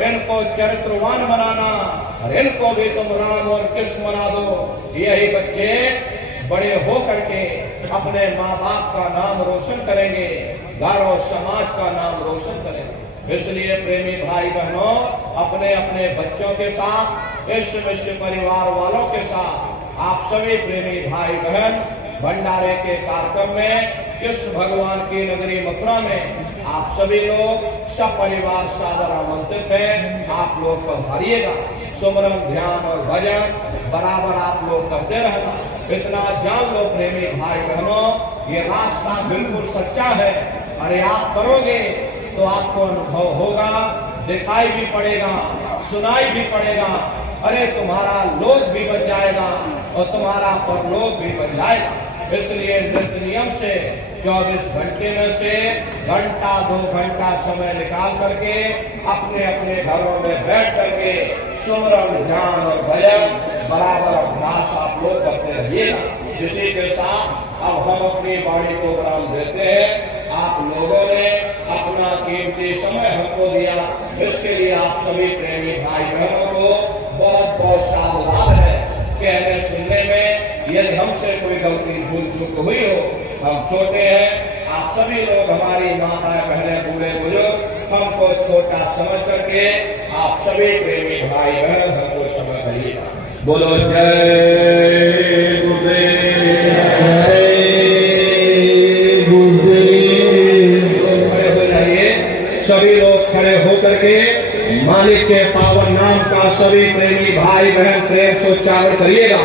इनको चरित्रवान बनाना, और इनको भी तुम राम और कृष्ण बना दो। यही बच्चे बड़े हो करके अपने माँ बाप का नाम रोशन करेंगे, घर और समाज का नाम रोशन करेंगे। इसलिए प्रेमी भाई बहनों, अपने अपने बच्चों के साथ, इस विश्व परिवार वालों के साथ आप सभी प्रेमी भाई बहन भंडारे के कार्यक्रम में कृष्ण भगवान की नगरी मथुरा में आप सभी लोग सब परिवार सादर आमंत्रित हैं। आप लोग पधारिएगा। सुमरन, ध्यान और भजन बराबर आप लोग करते रहना। इतना जान लो प्रेमी भाई बहनों, ये रास्ता बिल्कुल सच्चा है। अरे आप करोगे तो आपको अनुभव होगा, दिखाई भी पड़ेगा, सुनाई भी पड़ेगा। अरे तुम्हारा लोक भी बच जाएगा और तुम्हारा परलोक भी बच जाएगा। इसलिए नित्य नियम से 24 घंटे में से घंटा 2 घंटा समय निकाल करके अपने अपने घरों में बैठ करके सुमरन, ध्यान और भजन बराबर अभ्यास आप लोग करते रहिएगा। इसी के साथ अब हम अपनी वाणी को विराम देते हैं। आप लोगों ने अपना कीमती समय हमको दिया, इसके लिए आप सभी प्रेमी भाई बहनों को बहुत बहुत साधुवाद है। कहने सुनने में यदि हमसे कोई गलती भूल चूक हुई हो, हम छोटे हैं, आप सभी लोग हमारी माताएं बहनें बूढ़े बुजुर्ग हमको छोटा समझ करके आप सभी प्रेमी भाई बहन हमको समझ करिएगा। बोलो जय गुरुदेव। सभी लोग खड़े होकर के मालिक के पावन नाम का सभी प्रेमी भाई बहन प्रेम से उच्चारण करिएगा।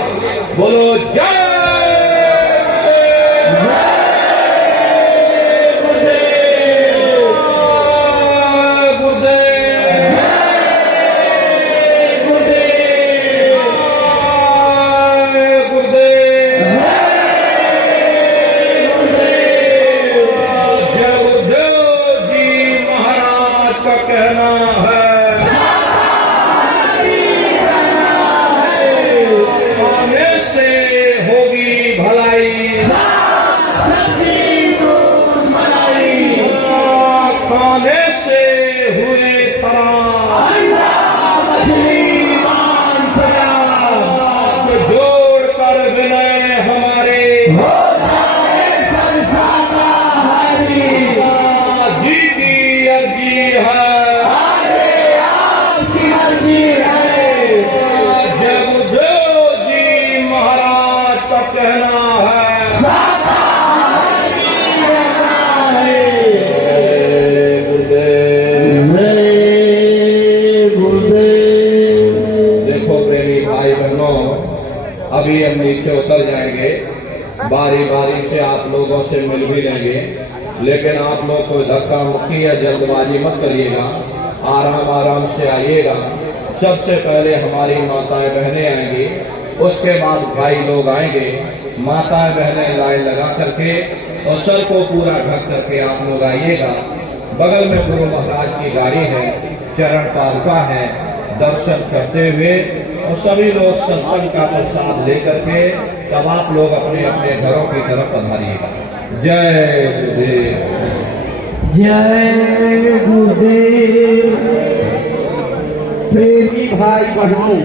बोलो जय अभी हम नीचे उतर जाएंगे, बारी बारी से आप लोगों से मिल भी लेंगे, लेकिन आप लोग को धक्का मुक्की या जल्दबाजी मत करिएगा, आराम आराम से आइएगा। सबसे पहले हमारी माताएं बहनें आएंगी, उसके बाद भाई लोग आएंगे। माताएं बहनें लाइन लगा करके और सर को पूरा ढक करके आप लोग आइएगा। बगल में गुरु महाराज की गाड़ी है, चरण पादुका है, दर्शन करते हुए और सभी लोग सत्संग का प्रसाद लेकर के तब आप लोग अपने अपने घरों की तरफ पधारिएगा। जय गुरुदेव। जय गुरुदेव। प्रेमी भाई बहनों,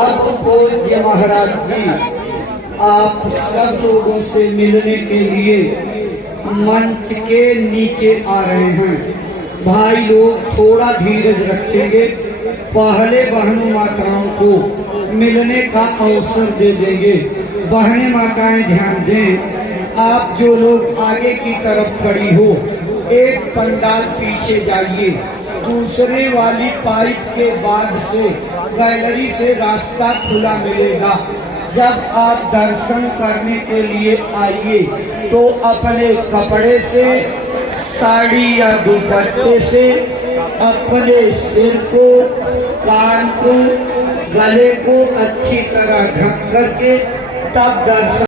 अब पूज्य महाराज जी आप सब लोगों से मिलने के लिए मंच के नीचे आ रहे हैं। भाई लोग थोड़ा धीरज रखेंगे, पहले बहनों माताओं को मिलने का अवसर दे देंगे। बहनें माताएं ध्यान दें, आप जो लोग आगे की तरफ खड़ी हो, एक पंडाल पीछे जाइए, दूसरे वाली पाइप के बाद से गैलरी से रास्ता खुला मिलेगा। जब आप दर्शन करने के लिए आइए तो अपने कपड़े से साड़ी या दुपट्टे से अपने सिर को, कान को, गले को अच्छी तरह ढक करके तब दर्शन